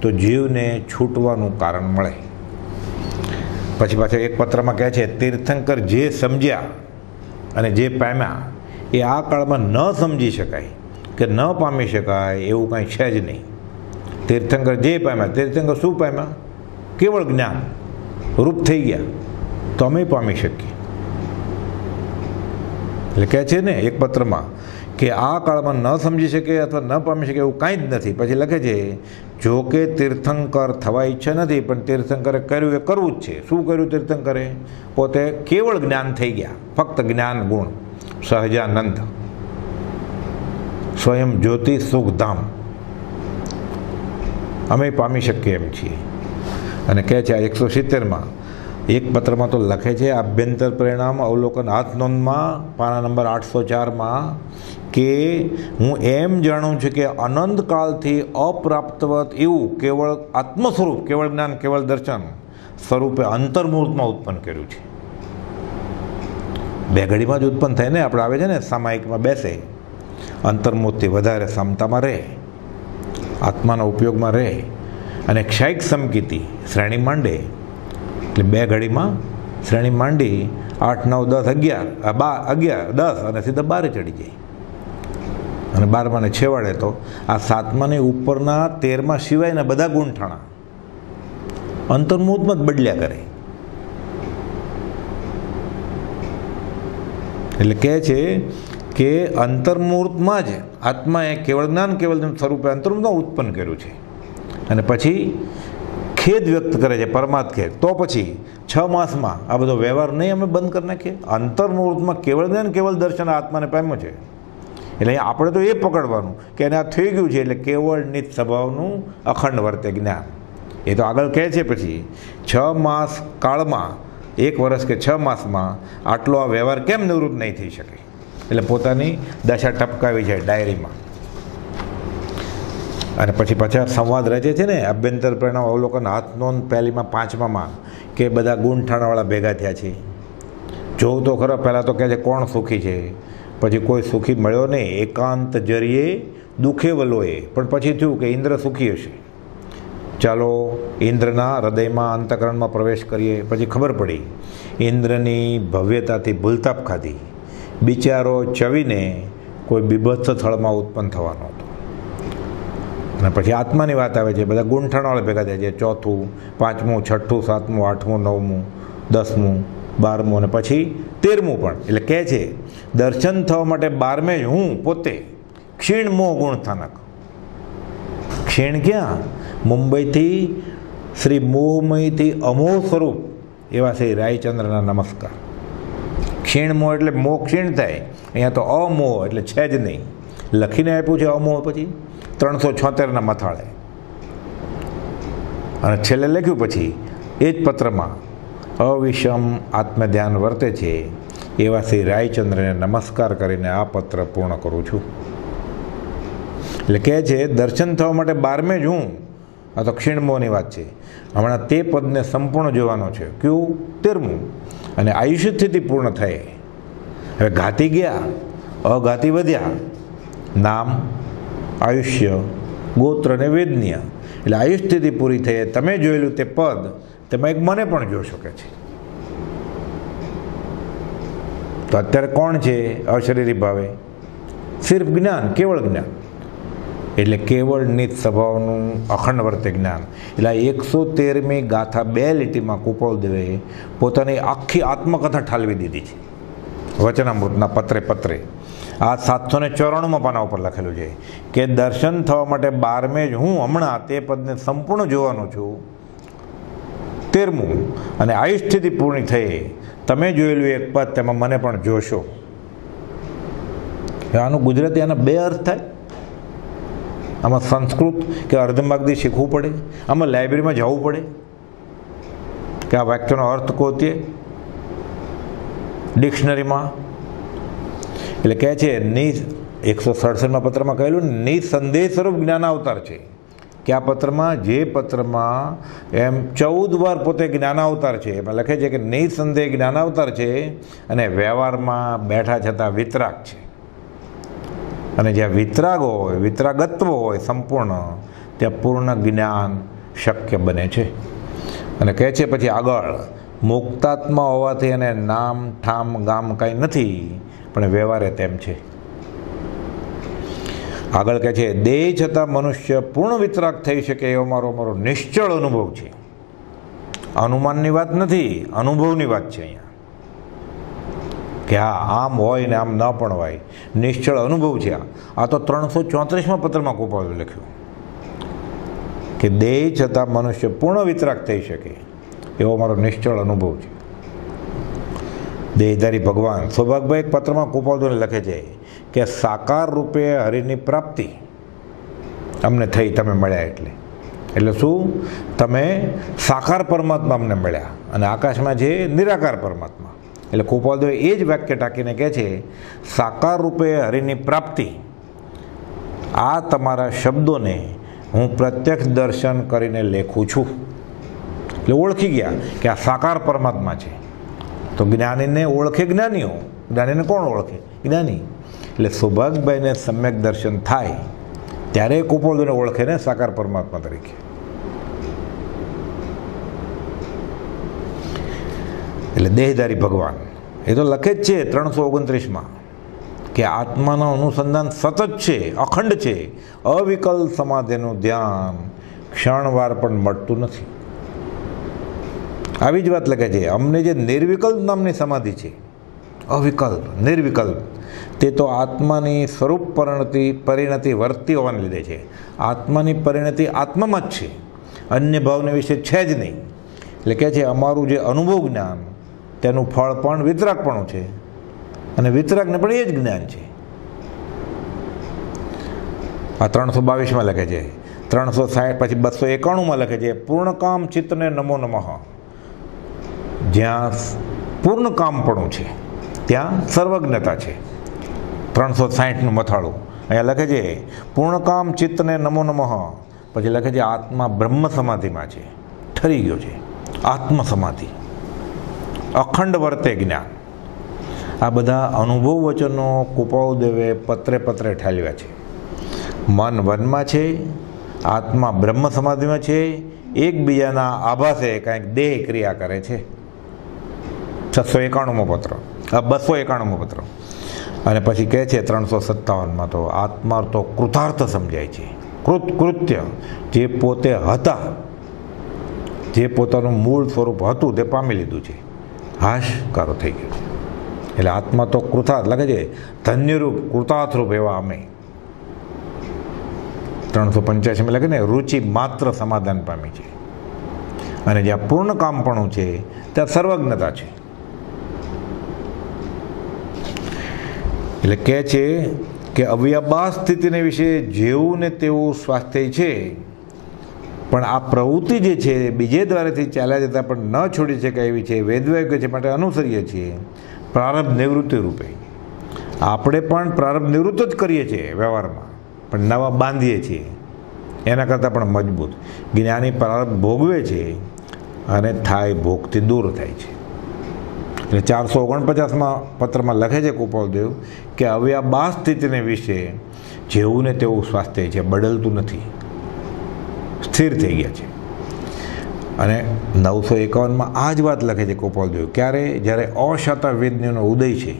તો જીવને છૂટવાનું કારણ મળે. પછી પાછળ એક પત્રમાં કહે છે, તીર્થંકર જે સમજ્યા અને જે પામ્યા એ આ કાળમાં ન સમજી શકાય કે ન પામી શકાય એવું કાંઈ છે જ નહીં. તીર્થંકર જે પામ્યા, તીર્થંકર શું પામ્યા? કેવળ જ્ઞાન રૂપ થઈ ગયા તો અમે પામી શકીએ. એટલે કહે છે ને એક પત્રમાં કે આ કાળમાં ન સમજી શકે અથવા ન પામી શકે એવું કાંઈ જ નથી. પછી લખે છે, જો કે તીર્થંકર થવા ઈચ્છા નથી, પણ તીર્થંકરે કર્યું એ કરવું જ છે. શું કર્યું તીર્થંકરે? પોતે કેવળ જ્ઞાન થઈ ગયા, ફક્ત જ્ઞાન ગુણ સહજાનંદ. સ્વયં જ્યોતિ સુખધામ અમે પામી શકીએ એમ છીએ. અને કહે છે આ 170માં એક પત્રમાં તો લખે છે આભ્યંતર પરિણામ અવલોકન હાથ નોંધમાં પાના નંબર 804માં કે હું એમ જાણું છું કે અનંત કાળથી અપ્રાપ્તવત એવું કેવળ આત્મ સ્વરૂપ, કેવળ જ્ઞાન, કેવળ દર્શન સ્વરૂપે અંતર્મુહૂર્તમાં ઉત્પન્ન કર્યું છે. બે ઘડીમાં જ ઉત્પન્ન થાય ને. આપણે આવે છે ને સામાયિકમાં બેસે, અંતર્મુહૂર્તથી વધારે ક્ષમતામાં રહે, આત્માના ઉપયોગમાં રહે અને ક્ષયિક સમકીતિ શ્રેણી માંડે. એટલે બે ઘડીમાં શ્રેણી માંડી 8, 9, 10, 11, 10 અને સીધા 12 ચડી જાય. અને 12માને છેવાડે તો આ 7માની ઉપરના 13માં સિવાયના બધા ગુણઠાણા અંતર્મુહૂર્તમાં જ બદલ્યા કરે. એટલે કહે છે કે અંતર્મુહૂર્તમાં જ આત્માએ કેવળ જ્ઞાન, કેવળ સ્વરૂપે અંતર્મુહૂર્તમાં ઉત્પન્ન કર્યું છે. અને પછી ખેદ વ્યક્ત કરે છે, પરમાર્થ ખેદ. તો પછી 6 માસમાં આ બધો વ્યવહાર નહીં અમે બંધ કરી નાખીએ? અંતર્મુહૂર્તમાં કેવળ જ્ઞાન, કેવળ દર્શન આત્માને પામ્યો છે. એટલે આપણે તો એ પકડવાનું કે એને આ થઈ ગયું છે. એટલે કેવળ નિત સ્વભાવનું અખંડ વર્તે જ્ઞાન. એ તો આગળ કહે છે પછી 6 માસ કાળમાં, 1 વર્ષ કે 6 માસમાં આટલો આ વ્યવહાર કેમ નિવૃત્ત નહીં થઈ શકે? એટલે પોતાની દશા ટપકાવી જાય ડાયરીમાં. અને પછી પાછા સંવાદ રચે છે ને આભ્યંતર પરિણામ અવલોકન હાથ નોંધ પહેલીમાં 5માં કે બધા ગુણઠાણાવાળા ભેગા થયા છે. જોવું તો ખરો. પહેલાં તો કહે છે કોણ સુખી છે? પછી કોઈ સુખી મળ્યો નહીં. એકાંત જરીએ દુઃખે વલોએ. પણ પછી થયું કે ઇન્દ્ર સુખી હશે. ચાલો ઇન્દ્રના હૃદયમાં, અંતઃકરણમાં પ્રવેશ કરીએ. પછી ખબર પડી ઇન્દ્રની ભવ્યતાથી ભૂલતાપ ખાધી. બિચારો ચવીને કોઈ બીભત્સ સ્થળમાં ઉત્પન્ન થવાનો હતો. અને પછી આત્માની વાત આવે છે. બધા ગુણઠાણાવાળા ભેગા થાય છે. 4થું, 5મું, 6ઠું, 7મું, 8મું, 9મું, 10મું, 12મું અને પછી 13મું પણ. એટલે કહે છે દર્શન થવા માટે 12મે જ હું પોતે ક્ષીણ મોહ ગુણ સ્થાનક. ક્ષીણ ક્યાં? મુંબઈથી શ્રી મોહમયથી અમોહ સ્વરૂપ એવા શ્રી રાયચંદ્રના નમસ્કાર. ક્ષીણ મોહ એટલે મોહ ક્ષીણ થાય. અહીંયા તો અમોહ એટલે છે જ નહીં. લખીને આપ્યું છે અમોહ પછી 376ના મથાળે. અને છેલ્લે લખ્યું પછી એ જ પત્રમાં અવિષમ આત્મધ્યાન વર્તે છે એવા શ્રી રાયચંદ્રને નમસ્કાર કરીને આ પત્ર પૂર્ણ કરું છું. એટલે કહે છે દર્શન થવા માટે 12મે જ હું. આ તો ક્ષીણમોહની વાત છે. હમણાં તે પદને સંપૂર્ણ જોવાનો છે. કયું? 13મું. અને આયુષ્ય સ્થિતિ પૂર્ણ થઈ. હવે ઘાતી ગયા, અઘાતી વધ્યા. નામ, આયુષ્ય, ગોત્ર અને વેદનીય. એટલે આયુષ્ય સ્થિતિ પૂરી થઈ. તમે જોયેલું તે પદ તેમાં એક મને પણ જોઈ શકે છે. તો અત્યારે કોણ છે અશરીરી ભાવે? સિર્ફ જ્ઞાન, કેવળ જ્ઞાન. એટલે કેવળ નિત સ્વભાવનું અખંડ વર્તે જ્ઞાન. એટલે 113મી ગાથા 2 લીટીમાં કુપાલદેવે પોતાની આખી આત્મકથા ઠાલવી દીધી છે વચનામૃતના પત્રે. આ 794માં પાના ઉપર લખેલું છે કે દર્શન થવા માટે 12મે જ હું હમણાં તે પદને સંપૂર્ણ જોવાનો છું. 13મું. અને આયુષ સ્થિતિ પૂર્ણ થઈ. તમે જોયેલું એક પદ તેમાં મને પણ જોશો. આનું ગુજરાતી આના 2 અર્થ થાય. આમાં સંસ્કૃત કે અર્ધમાગધી શીખવું પડે. આમાં લાઇબ્રેરીમાં જવું પડે કે આ વાક્યનો અર્થ ગોતીએ ડિક્શનરીમાં. એટલે કહે છે 167માં પત્રમાં કહેલું નિસંદેહ સ્વરૂપ જ્ઞાનાવતાર છે. કે આ પત્રમાં, જે પત્રમાં એમ 14 વાર પોતે જ્ઞાનાવતાર છે, એમાં લખે છે કે નિસંદેહ જ્ઞાનાવતાર છે અને વ્યવહારમાં બેઠા છતાં વિતરાગ છે. અને જ્યાં વિતરાગ હોય, વિતરાગત્વ હોય સંપૂર્ણ, ત્યાં પૂર્ણ જ્ઞાન શક્ય બને છે. અને કહે છે પછી આગળ મુક્તાત્મા હોવાથી એને નામ, ઠામ, ગામ કાંઈ નથી, પણ વ્યવહારે તેમ છે. આગળ કહે છે દેહ છતાં મનુષ્ય પૂર્ણ વિતરાગ થઈ શકે એવો મારો નિશ્ચળ અનુભવ છે. અનુમાનની વાત નથી, અનુભવની વાત છે અહીંયા. કે હા આમ હોય ને આમ ન પણ હોય, નિશ્ચળ અનુભવ છે. આ તો 334માં પત્રમાં કુપાલે લખ્યું કે દેહ છતાં મનુષ્ય પૂર્ણ વિતરાગ થઈ શકે એવો મારો નિશ્ચળ અનુભવ છે. દેહધારી ભગવાન સૌભાગભાઈ એક પત્રમાં કુપાલદેવને લખે છે કે સાકાર રૂપે હરિની પ્રાપ્તિ અમને થઈ, તમે મળ્યા એટલે શું? તમે સાકાર પરમાત્મા અમને મળ્યા અને આકાશમાં છે નિરાકાર પરમાત્મા. એટલે કૃપાલદેવ એ જ વાક્ય ટાંકીને કહે છે, સાકાર રૂપે હરિની પ્રાપ્તિ, આ તમારા શબ્દોને હું પ્રત્યક્ષ દર્શન કરીને લેખું છું. એટલે ઓળખી ગયા કે આ સાકાર પરમાત્મા છે. તો જ્ઞાનીને ઓળખે જ્ઞાનીઓ, જ્ઞાનીને કોણ ઓળખે? જ્ઞાની. એટલે સૌભાગભાઈને સમ્યક દર્શન થાય ત્યારે કૃપાલદેવને ઓળખે ને સાકાર પરમાત્મા તરીકે. એટલે દેહધારી ભગવાન એ તો લખે જ છે 329માં કે આત્માનું અનુસંધાન સતત છે, અખંડ છે, અવિકલ સમાધિનું ધ્યાન ક્ષણવાર પણ મળતું નથી. આવી જ વાત લખે છે. અમને જે નિર્વિકલ્પ નામની સમાધિ છે, અવિકલ્પ નિર્વિકલ્પ, તે તો આત્માની સ્વરૂપ પરિણતિ વર્તી હોવાને લીધે છે. આત્માની પરિણતિ આત્મામાં જ છે, અન્ય ભાવને વિશે છે જ નહીં. એટલે કહે છે અમારું જે અનુભવ જ્ઞાન તેનું ફળ પણ વિતરાગપણું છે અને વિતરાગને પણ એ જ જ્ઞાન છે. આ 322માં લખે છે. 360 પછી 291માં લખે છે, પૂર્ણકામ ચિત્તને નમો નમઃ. જ્યાં પૂર્ણકામપણું છે ત્યાં સર્વજ્ઞતા છે. 360નું મથાળું અહીંયા લખે છે પૂર્ણકામ ચિત્તને નમો નમઃ. પછી લખે છે આત્મા બ્રહ્મ સમાધિમાં છે, ઠરી ગયો છે. આત્મ સમાધિ, અખંડ વર્તે જ્ઞાન. આ બધા અનુભવ વચનો કૃપાળદેવે પત્રે ઠાલવ્યા છે. મન વનમાં છે, આત્મા બ્રહ્મ સમાધિમાં છે, એકબીજાના આભાસે કાંઈક દેહ ક્રિયા કરે છે. 691મો પત્ર, 291મો પત્ર. અને પછી કહે છે 357માં તો આત્મા તો કૃતાર્થ સમજાય છે. કૃત્ય જે પોતે હતા, જે પોતાનું મૂળ સ્વરૂપ હતું તે પામી લીધું છે, હાશકારો થઈ ગયો છે. એટલે આત્મા તો કૃતાર્થ લાગે છે, ધન્યરૂપ કૃતાર્થરૂપ એવા અમે. 385માં લાગે ને રુચિ માત્ર સમાધાન પામી છે. અને જ્યાં પૂર્ણ કામપણું છે ત્યાં સર્વજ્ઞતા છે. એટલે કહે છે કે અવ્યાબાસ સ્થિતિને વિશે જેવું ને તેવું સ્વાસ્થ્ય છે, પણ આ પ્રવૃત્તિ જે છે બીજે દ્વારેથી ચાલ્યા જતાં પણ ન છોડી શકાય એવી છે. વેદવાક્ય છે માટે અનુસરીએ છીએ પ્રારબ્ધ નિવૃત્તિ રૂપે. આપણે પણ પ્રારબ્ધ નિવૃત્ત જ કરીએ છીએ વ્યવહારમાં, પણ નવા બાંધીએ છીએ એના કરતાં પણ મજબૂત. જ્ઞાની પ્રારબ્ધ ભોગવે છે અને થાય ભોગથી દૂર થાય છે. એટલે 449માં પત્રમાં લખે છે કૃપાળદેવ કે અવ્યાબાસ સ્થિતિને વિશે જેવું ને તેવું સ્વાસ્થ્ય છે, બદલતું નથી, સ્થિર થઈ ગયા છે. અને 951માં આ જ વાત લખે છે કૃપાળદેવ. ક્યારે? જ્યારે અશાતા વેદનીનો ઉદય છે,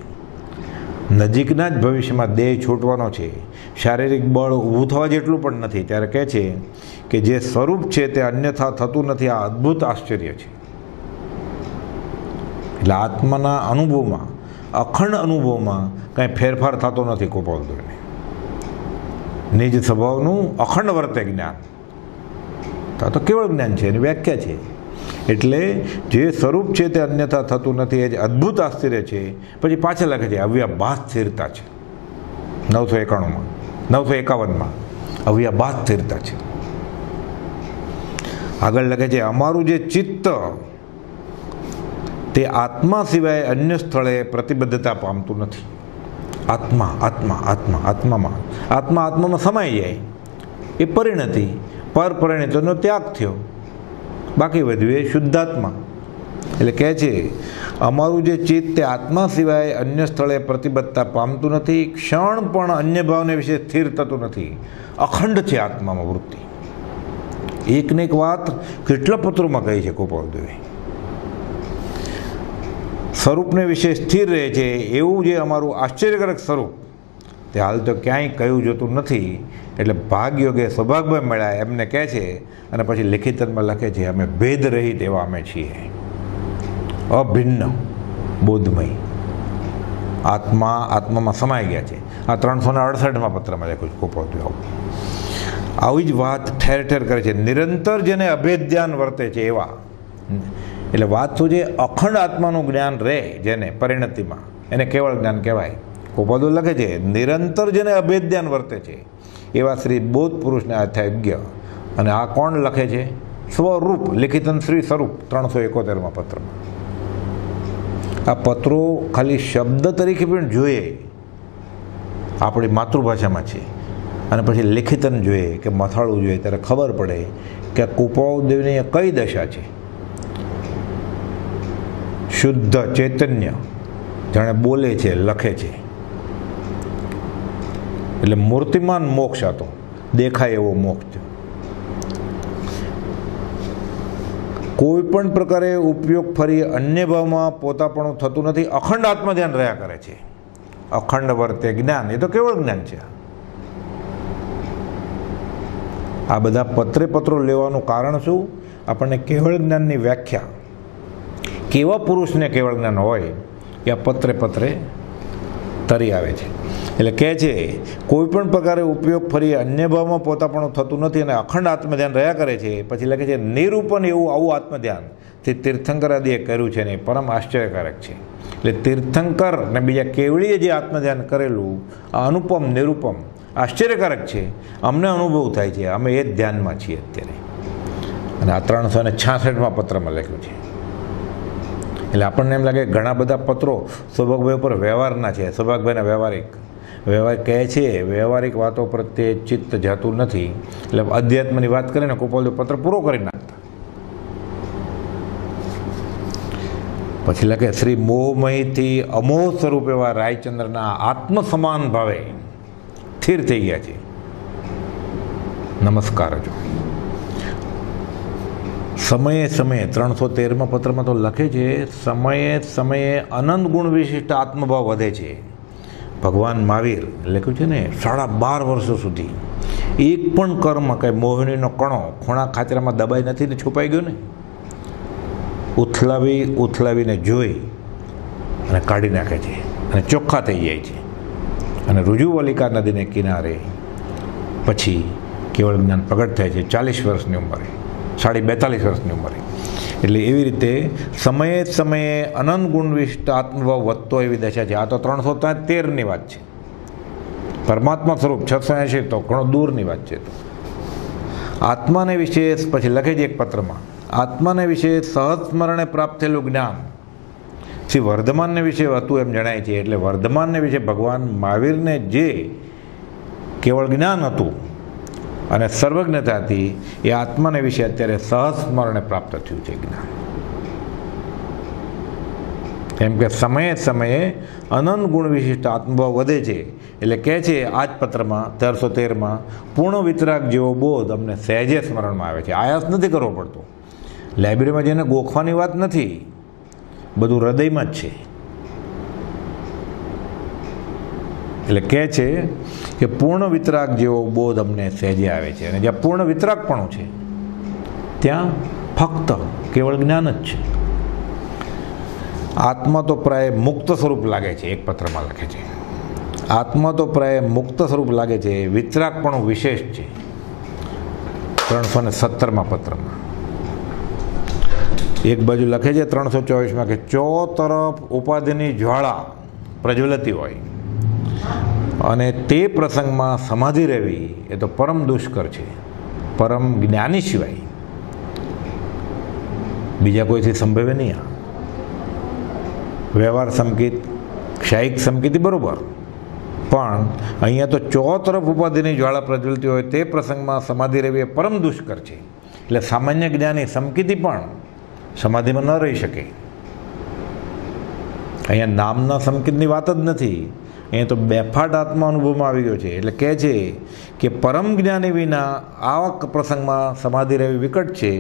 નજીકના જ ભવિષ્યમાં દેહ છૂટવાનો છે, શારીરિક બળ ઊભું થવા જેટલું પણ નથી, ત્યારે કહે છે કે જે સ્વરૂપ છે તે અન્યથા થતું નથી. આ અદ્ભુત આશ્ચર્ય છે. એટલે આત્માના અનુભવમાં, અખંડ અનુભવમાં કાંઈ ફેરફાર થતો નથી કૃપાળદેવને. નિજ સ્વભાવનું અખંડ વર્તે જ્ઞાન, તો કેવળ જ્ઞાન છે, એની વ્યાખ્યા છે. એટલે જે સ્વરૂપ છે તે અન્યથા થતું નથી, એ જ અદ્ભુત આશ્ચર્ય છે. પછી પાછળ લખે છે અવ્યાભાસ સ્થિરતા છે. 951માં અવ્યાભાસ સ્થિરતા છે. આગળ લખે છે અમારું જે ચિત્ત તે આત્મા સિવાય અન્ય સ્થળે પ્રતિબદ્ધતા પામતું નથી. આત્મામાં સમાઈ જાય એ પરિણતિ, પરપરિણતિનો ત્યાગ થયો, બાકી વધ્યું એ શુદ્ધાત્મા. એટલે કહે છે અમારું જે ચિત્ત તે આત્મા સિવાય અન્ય સ્થળે પ્રતિબદ્ધતા પામતું નથી, ક્ષણ પણ અન્ય ભાવને વિશે સ્થિર થતું નથી, અખંડ છે આત્મામાં વૃત્તિ. એકને એક વાત કેટલા પત્રોમાં કહી છે કૃપાળદેવે. સ્વરૂપને વિશે સ્થિર રહે છે એવું જે અમારું આશ્ચર્યકારક સ્વરૂપ તે હાલ તો ક્યાંય કહ્યું જોતું નથી. એટલે ભાગ્યોગે સૌભાગભાઈ મળ્યા એમને કહે છે. અને પછી લિખિતમાં લખે છે અમે ભેદ રહિત એવા અમે છીએ, અભિન્ન બોધમય. આત્મામાં સમાઈ ગયા છે. આ 368માં પત્રમાં લખ્યું છે કૃપાળદેવ. આવી જ વાત ઠેર ઠેર કરે છે. નિરંતર જેને અભેદ ધ્યાન વર્તે છે એવા. એટલે વાત શું છે? અખંડ આત્માનું જ્ઞાન રહે જેને પરિણતિમાં, એને કેવળ જ્ઞાન કહેવાય. ગોપાલદેવ લખે છે, નિરંતર જેને અભેદ ધ્યાન વર્તે છે એવા શ્રી બોધ પુરુષને અર્થાયજ્ઞ. અને આ કોણ લખે છે? સ્વરૂપ લિખિતન શ્રી સ્વરૂપ 371માં પત્રમાં. આ પત્રો ખાલી શબ્દ તરીકે પણ જોઈએ આપણી માતૃભાષામાં છે, અને પછી લિખિતન જોઈએ કે મથાળું જોઈએ, ત્યારે ખબર પડે કે આ ગોપાલદેવની કઈ દશા છે. શુદ્ધ ચૈતન્ય જાણે બોલે છે, લખે છે. એટલે મૂર્તિમાન મોક્ષ હતો, દેખાય એવો મોક્ષ. કોઈ પણ પ્રકારે ઉપયોગ ફરી અન્ય ભાવમાં પોતાપણું થતું નથી. અખંડ આત્મધ્યાન રહ્યા કરે છે. અખંડ વર્તે જ્ઞાન, એ તો કેવળ જ્ઞાન છે. આ બધા પત્રો લેવાનું કારણ શું? આપણને કેવળ જ્ઞાનની વ્યાખ્યા, કેવા પુરુષને કેવળ જ્ઞાન હોય એ આ પત્રે તરી આવે છે. એટલે કહે છે, કોઈ પણ પ્રકારે ઉપયોગ ફરી અન્ય ભાવમાં પોતાપણું થતું નથી અને અખંડ આત્મધ્યાન રહ્યા કરે છે. પછી લખે છે, નિરૂપણ એવું આવું આત્મધ્યાન તે તીર્થંકર આદિએ કર્યું છે ને પરમ આશ્ચર્યકારક છે. એટલે તીર્થંકર ને બીજા કેવળીએ જે આત્મધ્યાન કરેલું આ અનુપમ નિરૂપમ આશ્ચર્યકારક છે. અમને અનુભવ થાય છે, અમે એ જ ધ્યાનમાં છીએ અત્યારે. અને આ 366માં પત્રમાં લખ્યું છે. એટલે આપણને એમ લાગે ઘણા બધા પત્રો સૌભાગભાઈ ઉપર વ્યવહારના છે. સૌભાગભાઈના વ્યવહાર કહે છે, વ્યવહારિક વાતો પ્રત્યે ચિત્ત જતું નથી. એટલે અધ્યાત્મની વાત કરીને ગોપાલદેવ પત્ર પૂરો કરી નાખતા. પછી લખે, શ્રી મોહમયીથી અમોહ સ્વરૂપ એવા રાયચંદ્રના આત્મ સમાન ભાવે સ્થિર થઈ ગયા છે. નમસ્કાર જો. સમયે 313માં પત્રમાં તો લખે છે, સમયે અનંત ગુણ વિશિષ્ટ આત્મભાવ વધે છે. ભગવાન મહાવીર લખ્યું છે ને, 12.5 વર્ષો સુધી એક પણ કર્મ કંઈ મોહિનીનો કણો ખૂણા ખાચરામાં દબાઈ નથી ને છુપાઈ ગયો ને. ઉથલાવીને જોઈ અને કાઢી નાખે છે અને ચોખ્ખા થઈ જાય છે. અને રુજુવલિકા નદીને કિનારે પછી કેવળ જ્ઞાન પ્રગટ થાય છે 40 વર્ષની ઉંમરે, 42 વર્ષની ઉંમરે. એટલે એવી રીતે સમયે અનંત ગુણ વિશિષ્ટ આત્મભાવ વધતો એવી દશા છે. આ તો 313ની વાત છે. પરમાત્મા સ્વરૂપ 680 તો ઘણો દૂરની વાત છે. આત્માને વિશે પછી લખે છે એક પત્રમાં, આત્માને વિશે સહજ સ્મરણે પ્રાપ્ત થયેલું જ્ઞાન શ્રી વર્ધમાનને વિશે હતું એમ જણાય છે. એટલે વર્ધમાનને વિશે ભગવાન મહાવીરને જે કેવળ જ્ઞાન હતું અને સર્વજ્ઞતા હતી, એ આત્માને વિશે અત્યારે સહજ સ્મરણે પ્રાપ્ત થયું છે જ્ઞાન. કેમ કે સમયે અનંત ગુણ વિશિષ્ટ આત્મભાવ વધે છે. એટલે કહે છે આ જ પત્રમાં 1313માં, પૂર્ણ વિતરાગ જેવો બોધ અમને સહેજે સ્મરણમાં આવે છે. આયાસ નથી કરવો પડતો. લાઇબ્રેરીમાં જઈને ગોખવાની વાત નથી, બધું હૃદયમાં જ છે. એટલે કહે છે કે પૂર્ણ વિતરાગ જેવો બોધ અમને સહેજે આવે છે. અને જ્યાં પૂર્ણ વિતરાગપણું છે ત્યાં ફક્ત કેવળ જ્ઞાન જ છે. આત્મા તો પ્રાય મુક્ત સ્વરૂપ લાગે છે. એક પત્રમાં લખે છે, આત્મા તો પ્રાય મુક્ત સ્વરૂપ લાગે છે, વિતરાગપણું વિશેષ છે. 317માં પત્રમાં એક બાજુ લખે છે 324માં કે ચોતરફ ઉપાધિની જ્વાળા પ્રજ્વલતી હોય અને તે પ્રસંગમાં સમાધિ રહેવી એ તો પરમ દુષ્કર છે. પરમ જ્ઞાની સિવાય બીજા કોઈથી સંભવે નહીં. આ વ્યવહાર સંકેત, ક્ષાયિક સંકેતી બરોબર, પણ અહીંયા તો ચોતરફ ઉપાધિની જ્વાળા પ્રજ્વલતી હોય તે પ્રસંગમાં સમાધિ રહેવી એ પરમ દુષ્કર છે. એટલે સામાન્ય જ્ઞાની સંકેતી પણ સમાધિમાં ન રહી શકે. અહીંયા નામના સંકેતની વાત જ નથી, અહીંયા તો બેફાટ આત્મા અનુભવમાં આવી ગયો છે. એટલે કહે છે કે પરમ જ્ઞાની વિના આવા પ્રસંગમાં સમાધિ રહેવી વિકટ છે.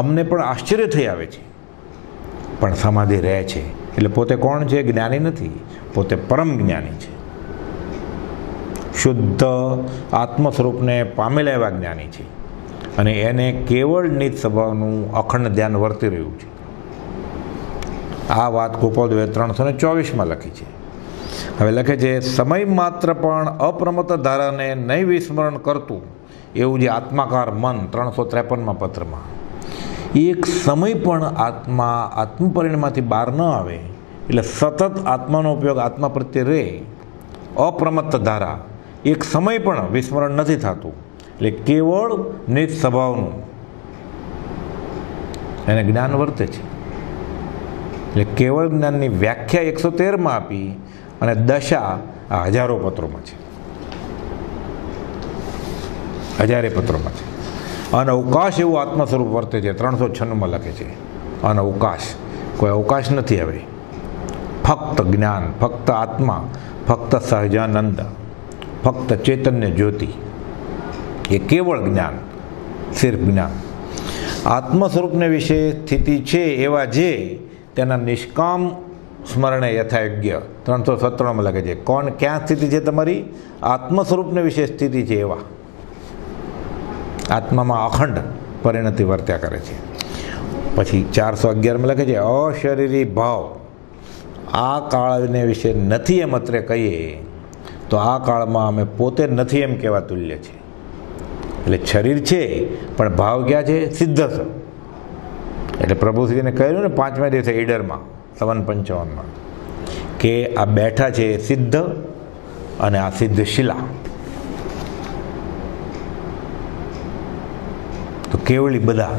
અમને પણ આશ્ચર્ય થઈ આવે છે, પણ સમાધિ રહે છે. એટલે પોતે કોણ છે? જ્ઞાની નથી, પોતે પરમ જ્ઞાની છે. શુદ્ધ આત્મ સ્વરૂપને પામેલા એવા જ્ઞાની છે અને એને કેવળ નિજ સ્વભાવનું અખંડ ધ્યાન વર્તી રહ્યું છે. આ વાત ગોપાલદેવે 324માં લખી છે. હવે લખે છે, સમય માત્ર પણ અપ્રમત ધારાને નહીં વિસ્મરણ કરતું એવું જે આત્માકાર મન 353માં પત્રમાં, એક સમય પણ આત્મપરિણમાંથી બહાર ન આવે, એટલે સતત આત્માનો ઉપયોગ આત્મા પ્રત્યે રહે અપ્રમત્ત ધારા, એક સમય પણ વિસ્મરણ નથી થતું. એટલે કેવળ નિજ સ્વભાવનું એને જ્ઞાન વર્તે છે. એટલે કેવળ જ્ઞાનની વ્યાખ્યા 113માં આપી અને દશા આ હજારો પત્રોમાં છે, હજારે પત્રોમાં છે. અનઅવકાશ એવું આત્મ સ્વરૂપ વર્તે છે, 396માં લખે છે. અનઅવકાશ, કોઈ અવકાશ નથી. હવે ફક્ત જ્ઞાન, ફક્ત આત્મા, ફક્ત સહજાનંદ, ફક્ત ચૈતન્ય જ્યોતિ, એ કેવળ જ્ઞાન, સિર્ફ જ્ઞાન. આત્મ સ્વરૂપને વિશે સ્થિતિ છે એવા જે તેના નિષ્કામ સ્મરણે યથાયોગ્ય 397માં લખે છે. કોણ, ક્યાં સ્થિતિ છે તમારી? આત્મ સ્વરૂપને વિશે સ્થિતિ છે એવા. આત્મામાં અખંડ પરિણતિ વર્ત્યા કરે છે. પછી 411માં લખે છે અશરીરી ભાવ આ કાળને વિશે નથી એમ અત્રે કહીએ તો આ કાળમાં અમે પોતે નથી એમ કહેવા તુલ્ય છે. એટલે શરીર છે પણ ભાવ ક્યાં છે? સિદ્ધ છે. એટલે પ્રભુશ્રીને કહ્યું ને 5મા દિવસે ઈડરમાં 55 કે આ બેઠા છે સિદ્ધ અને આ સિદ્ધ શિલા. તો કેવળી બધા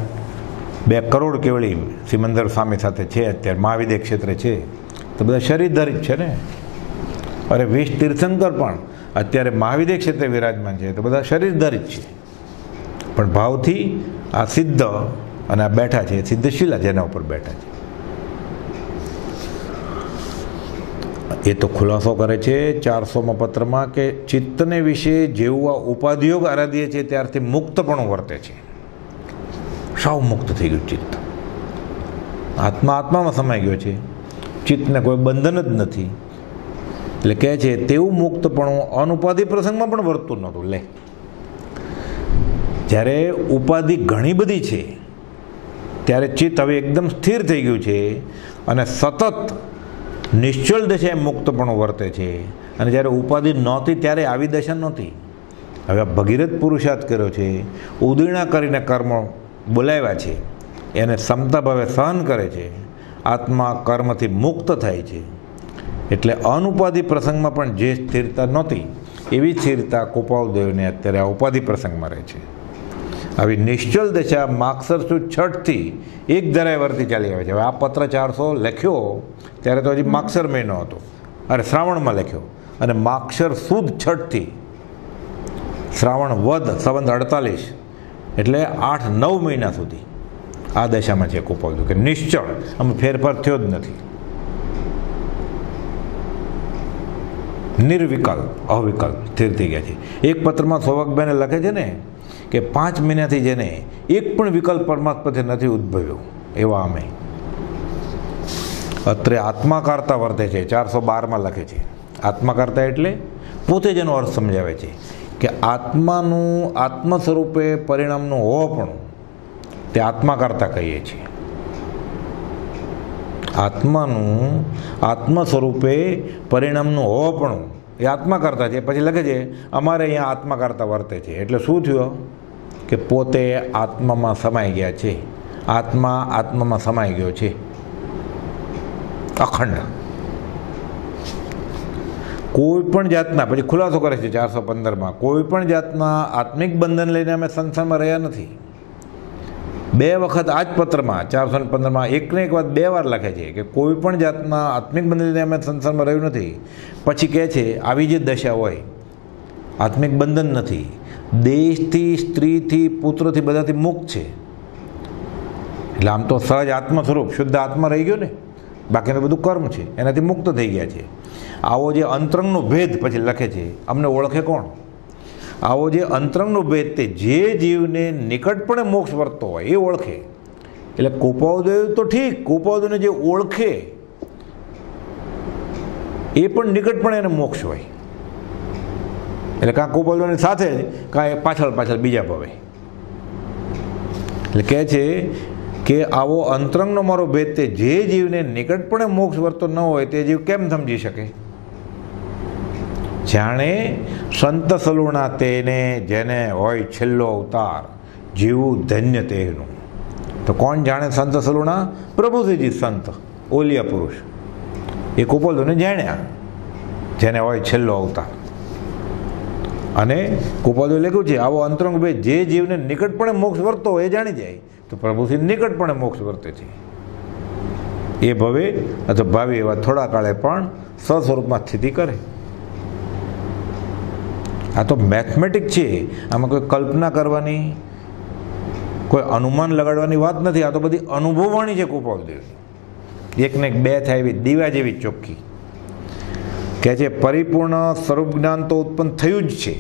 2 કરોડ કેવળી સિમંદર સ્વામી સાથે છે અત્યારે મહાવિદ્ય ક્ષેત્રે છે, તો બધા શરીરધારી જ છે ને. અરે 20 તીર્થંકર પણ અત્યારે મહાવિદ્ય ક્ષેત્રે વિરાજમાન છે, તો બધા શરીરધારી જ છે. પણ ભાવથી આ સિદ્ધ અને આ બેઠા છે સિદ્ધ શિલા, જેના ઉપર બેઠા છે. એ તો ખુલાસો કરે છે 400માં પત્રમાં કે ચિત્તને વિશે જેવું આ ઉપાધિયોગ આરાધ્ય છે ત્યારથી મુક્તપણું વર્તે છે. સાવ મુક્ત થઈ ગયું ચિત્ત. આત્મા આત્મામાં સમાઈ ગયો છે, ચિત્તને કોઈ બંધન જ નથી. એટલે કહે છે તેવું મુક્તપણું અનુપાધિ પ્રસંગમાં પણ વર્તતું નહોતું. લે, જ્યારે ઉપાધિ ઘણી બધી છે ત્યારે ચિત્ત હવે એકદમ સ્થિર થઈ ગયું છે અને સતત નિશ્ચલ દશાએ મુક્તપણું વર્તે છે. અને જ્યારે ઉપાધિ નહોતી ત્યારે આવી દશા નહોતી. હવે ભગીરથ પુરુષાર્થ કર્યો છે, ઉદીર્ણા કરીને કર્મ બોલાવ્યા છે, એને ક્ષમતા ભાવે સહન કરે છે, આત્મા કર્મથી મુક્ત થાય છે. એટલે અનુપાધિ પ્રસંગમાં પણ જે સ્થિરતા નહોતી એવી સ્થિરતા કૃપાળુદેવને અત્યારે આ ઉપાધિ પ્રસંગમાં રહે છે. આવી નિશ્ચલ દશા માગસર સુદ 6થી એક ધારાએ વર્તી ચાલી આવે છે. હવે આ પત્ર 400 લખ્યો ત્યારે તો હજી માગસર મહિનો હતો, અરે શ્રાવણમાં લખ્યો, અને માગસર સુદ 6થી શ્રાવણ વદ સંવત 48 એટલે 8-9 મહિના સુધી આ દશામાં છે કૃપાળુદેવ, કે નિશ્ચળ, આમાં ફેરફાર થયો જ નથી. નિર્વિકલ્પ, અવિકલ્પ સ્થિર થઈ ગયા છે. એક પત્રમાં સૌભાગભાઈને લખે છે ને કે 5 મહિનાથી જેને એક પણ વિકલ્પ પરમાત્માથી નથી ઉદ્ભવ્યો એવા અમે. અત્રે આત્માકારતા વર્તે છે, 412માં લખે છે. આત્માકારતા એટલે પોતે જ એનો અર્થ સમજાવે છે કે આત્માનું આત્મ સ્વરૂપે પરિણામનું હોવાપણું તે આત્માકારતા કહીએ છીએ. આત્માનું આત્મ સ્વરૂપે પરિણામનું હોવાપણું એ આત્માકારતા છે. પછી લખે છે અમારે અહીંયા આત્માકારતા વર્તે છે. એટલે શું થયું કે પોતે આત્મામાં સમાઈ ગયા છે, આત્મા આત્મામાં સમાઈ ગયો છે અખંડ. કોઈ પણ જાતના, પછી ખુલાસો કરે છે 415માં, કોઈ પણ જાતના આત્મિક બંધન લઈને અમે સંસારમાં રહ્યા નથી. 2 વખત આ જ પત્રમાં 415માં એકને એક વાત 2 વાર લખે છે કે કોઈ પણ જાતના આત્મિક બંધન લઈને અમે સંસારમાં રહ્યું નથી. પછી કહે છે આવી જે દશા હોય, આત્મિક બંધન નથી, દેશથી, સ્ત્રીથી, પુત્રથી, બધાથી મુક્ત છે. એટલે આમ તો સહજ આત્મ સ્વરૂપ શુદ્ધ આત્મા રહી ગયો ને, બાકીનું બધું કર્મ છે, એનાથી મુક્ત થઈ ગયા છે. આવો જે અંતરંગનો ભેદ પછી લખે છે, અમને ઓળખે કોણ? આવો જે અંતરંગનો ભેદ તે જે જીવને નિકટપણે મોક્ષ વર્તતો હોય એ ઓળખે. એટલે કૃપાળુદેવ તો ઠીક, કૃપાળુદેવને જે ઓળખે એ પણ નિકટપણે એને મોક્ષ હોય. એટલે કાં કૃપાળુદેવની સાથે કાંઈ પાછળ બીજા ભવે. એટલે કહે છે કે આવો અંતરંગનો મારો ભેદ તે જે જીવને નિકટપણે મોક્ષ વર્તો ન હોય તે જીવ કેમ સમજી શકે? જાણે સંત સલુણા તેને જેને હોય છેલ્લો અવતાર, જીવું ધન્ય તેનું. તો કોણ જાણે સંત સલુણા? પ્રભુશ્રીજી સંત, ઓલિયા પુરુષ. એ કૃપાળુદેવને જાણ્યા, જેને હોય છેલ્લો અવતાર. અને કૃપાલુ લખ્યું છે આવો અંતરંગ ભેદ જે જીવને નિકટપણે મોક્ષ વર્તો હોય એ જાણી જાય તો પ્રભુથી નિકટપણે મોક્ષ વર્તે છે. એ ભવે અથવા ભાવિ એવા થોડા કાળે પણ સ્વસ્વરૂપમાં સ્થિતિ કરે. આ તો મેથમેટિક છે, આમાં કોઈ કલ્પના કરવાની, કોઈ અનુમાન લગાડવાની વાત નથી. આ તો બધી અનુભવવાણી છે કૃપાલુદેવની. એકને એક બે થાય એવી દીવા જેવી ચોખ્ખી કે છે પરિપૂર્ણ સ્વરૂપ જ્ઞાન તો ઉત્પન્ન થયું જ છે.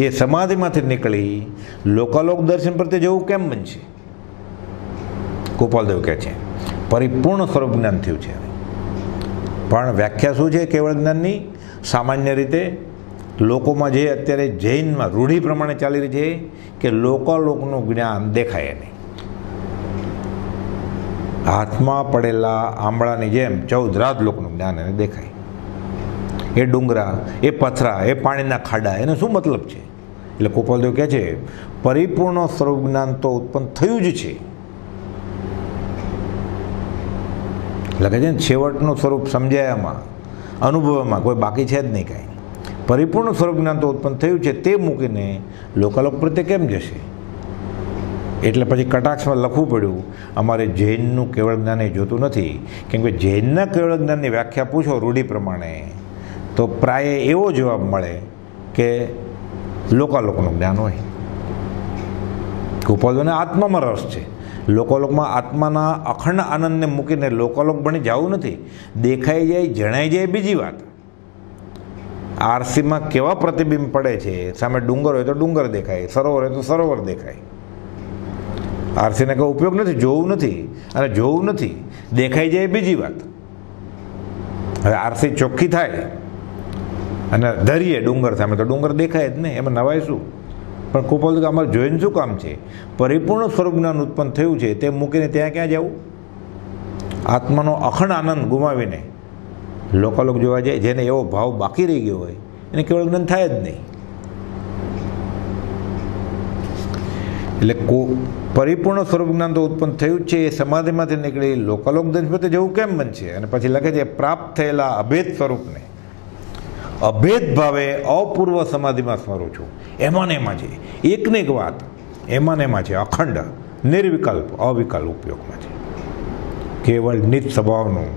એ સમાધિમાંથી નીકળી લોકાલોક દર્શન પ્રત્યે જવું કેમ બનશે? ગોપાલદેવ કહે છે પરિપૂર્ણ સ્વરૂપ જ્ઞાન થયું છે. પણ વ્યાખ્યા શું છે કેવળ જ્ઞાનની? સામાન્ય રીતે લોકોમાં જે અત્યારે જૈનમાં રૂઢિ પ્રમાણે ચાલી રહી છે કે લોકાલોકનું જ્ઞાન દેખાય નહીં. હાથમાં પડેલા આંબળાની જેમ 14 રાત લોકનું જ્ઞાન એને દેખાય. એ ડુંગરા, એ પથરા, એ પાણીના ખાડા, એને શું મતલબ છે? એટલે ગોપાલદેવ કહે છે પરિપૂર્ણ સ્વરૂપ જ્ઞાન તો ઉત્પન્ન થયું જ છે. લખે છે ને છેવટનું સ્વરૂપ સમજાયામાં, અનુભવમાં કોઈ બાકી છે જ નહીં કાંઈ. પરિપૂર્ણ સ્વરૂપ જ્ઞાન તો ઉત્પન્ન થયું છે, તે મૂકીને લોકાલોક પ્રત્યે કેમ જશે? એટલે પછી કટાક્ષમાં લખવું પડ્યું અમારે જૈનનું કેવળ જ્ઞાન એ જોતું નથી. કેમ કે જૈનના કેવળ જ્ઞાનની વ્યાખ્યા પૂછો રૂઢિ પ્રમાણે તો પ્રાય એવો જવાબ મળે કે લોકાલોકનું જ્ઞાન હોય. ગોપાલને આત્મામાં રસ છે. લોકાલોકમાં આત્માના અખંડ આનંદને મૂકીને લોકાલોક બની જવું નથી. દેખાઈ જાય, જણાઈ જાય બીજી વાત. આરસીમાં કેવા પ્રતિબિંબ પડે છે, સામે ડુંગર હોય તો ડુંગર દેખાય, સરોવર હોય તો સરોવર દેખાય. આરસીને કોઈ ઉપયોગ નથી, જોવું નથી. અને જોવું નથી, દેખાઈ જાય બીજી વાત. હવે આરસી ચોખ્ખી થાય અને ધરીએ ડુંગર સામે તો ડુંગર દેખાય જ નહીં, એમાં નવાય શું? પણ કૃપાલુ કે અમારે જોઈને શું કામ છે? પરિપૂર્ણ સ્વરૂપ જ્ઞાન ઉત્પન્ન થયું છે, તે મૂકીને ત્યાં ક્યાં જવું? આત્માનો અખંડ આનંદ ગુમાવીને લોકાલોક જોવા જાય. જેને એવો ભાવ બાકી રહી ગયો હોય એને કેવળ જ્ઞાન થાય જ નહીં. એટલે પરિપૂર્ણ સ્વરૂપ જ્ઞાન તો ઉત્પન્ન થયું જ છે, એ સમાધિમાંથી નીકળી લોકાલોક દર્શન જવું કેમ બનશે? અને પછી લખે છે પ્રાપ્ત થયેલા અભેદ સ્વરૂપને અભેદ ભાવે અપૂર્વ સમાધિમાં સ્મરું છું. એમાં ને એમાં છે, એકને એક વાત એમાં ને એમાં છે, અખંડ નિર્વિકલ્પ અવિકલ્પ ઉપયોગમાં છે. કેવળ નિજ સ્વભાવનું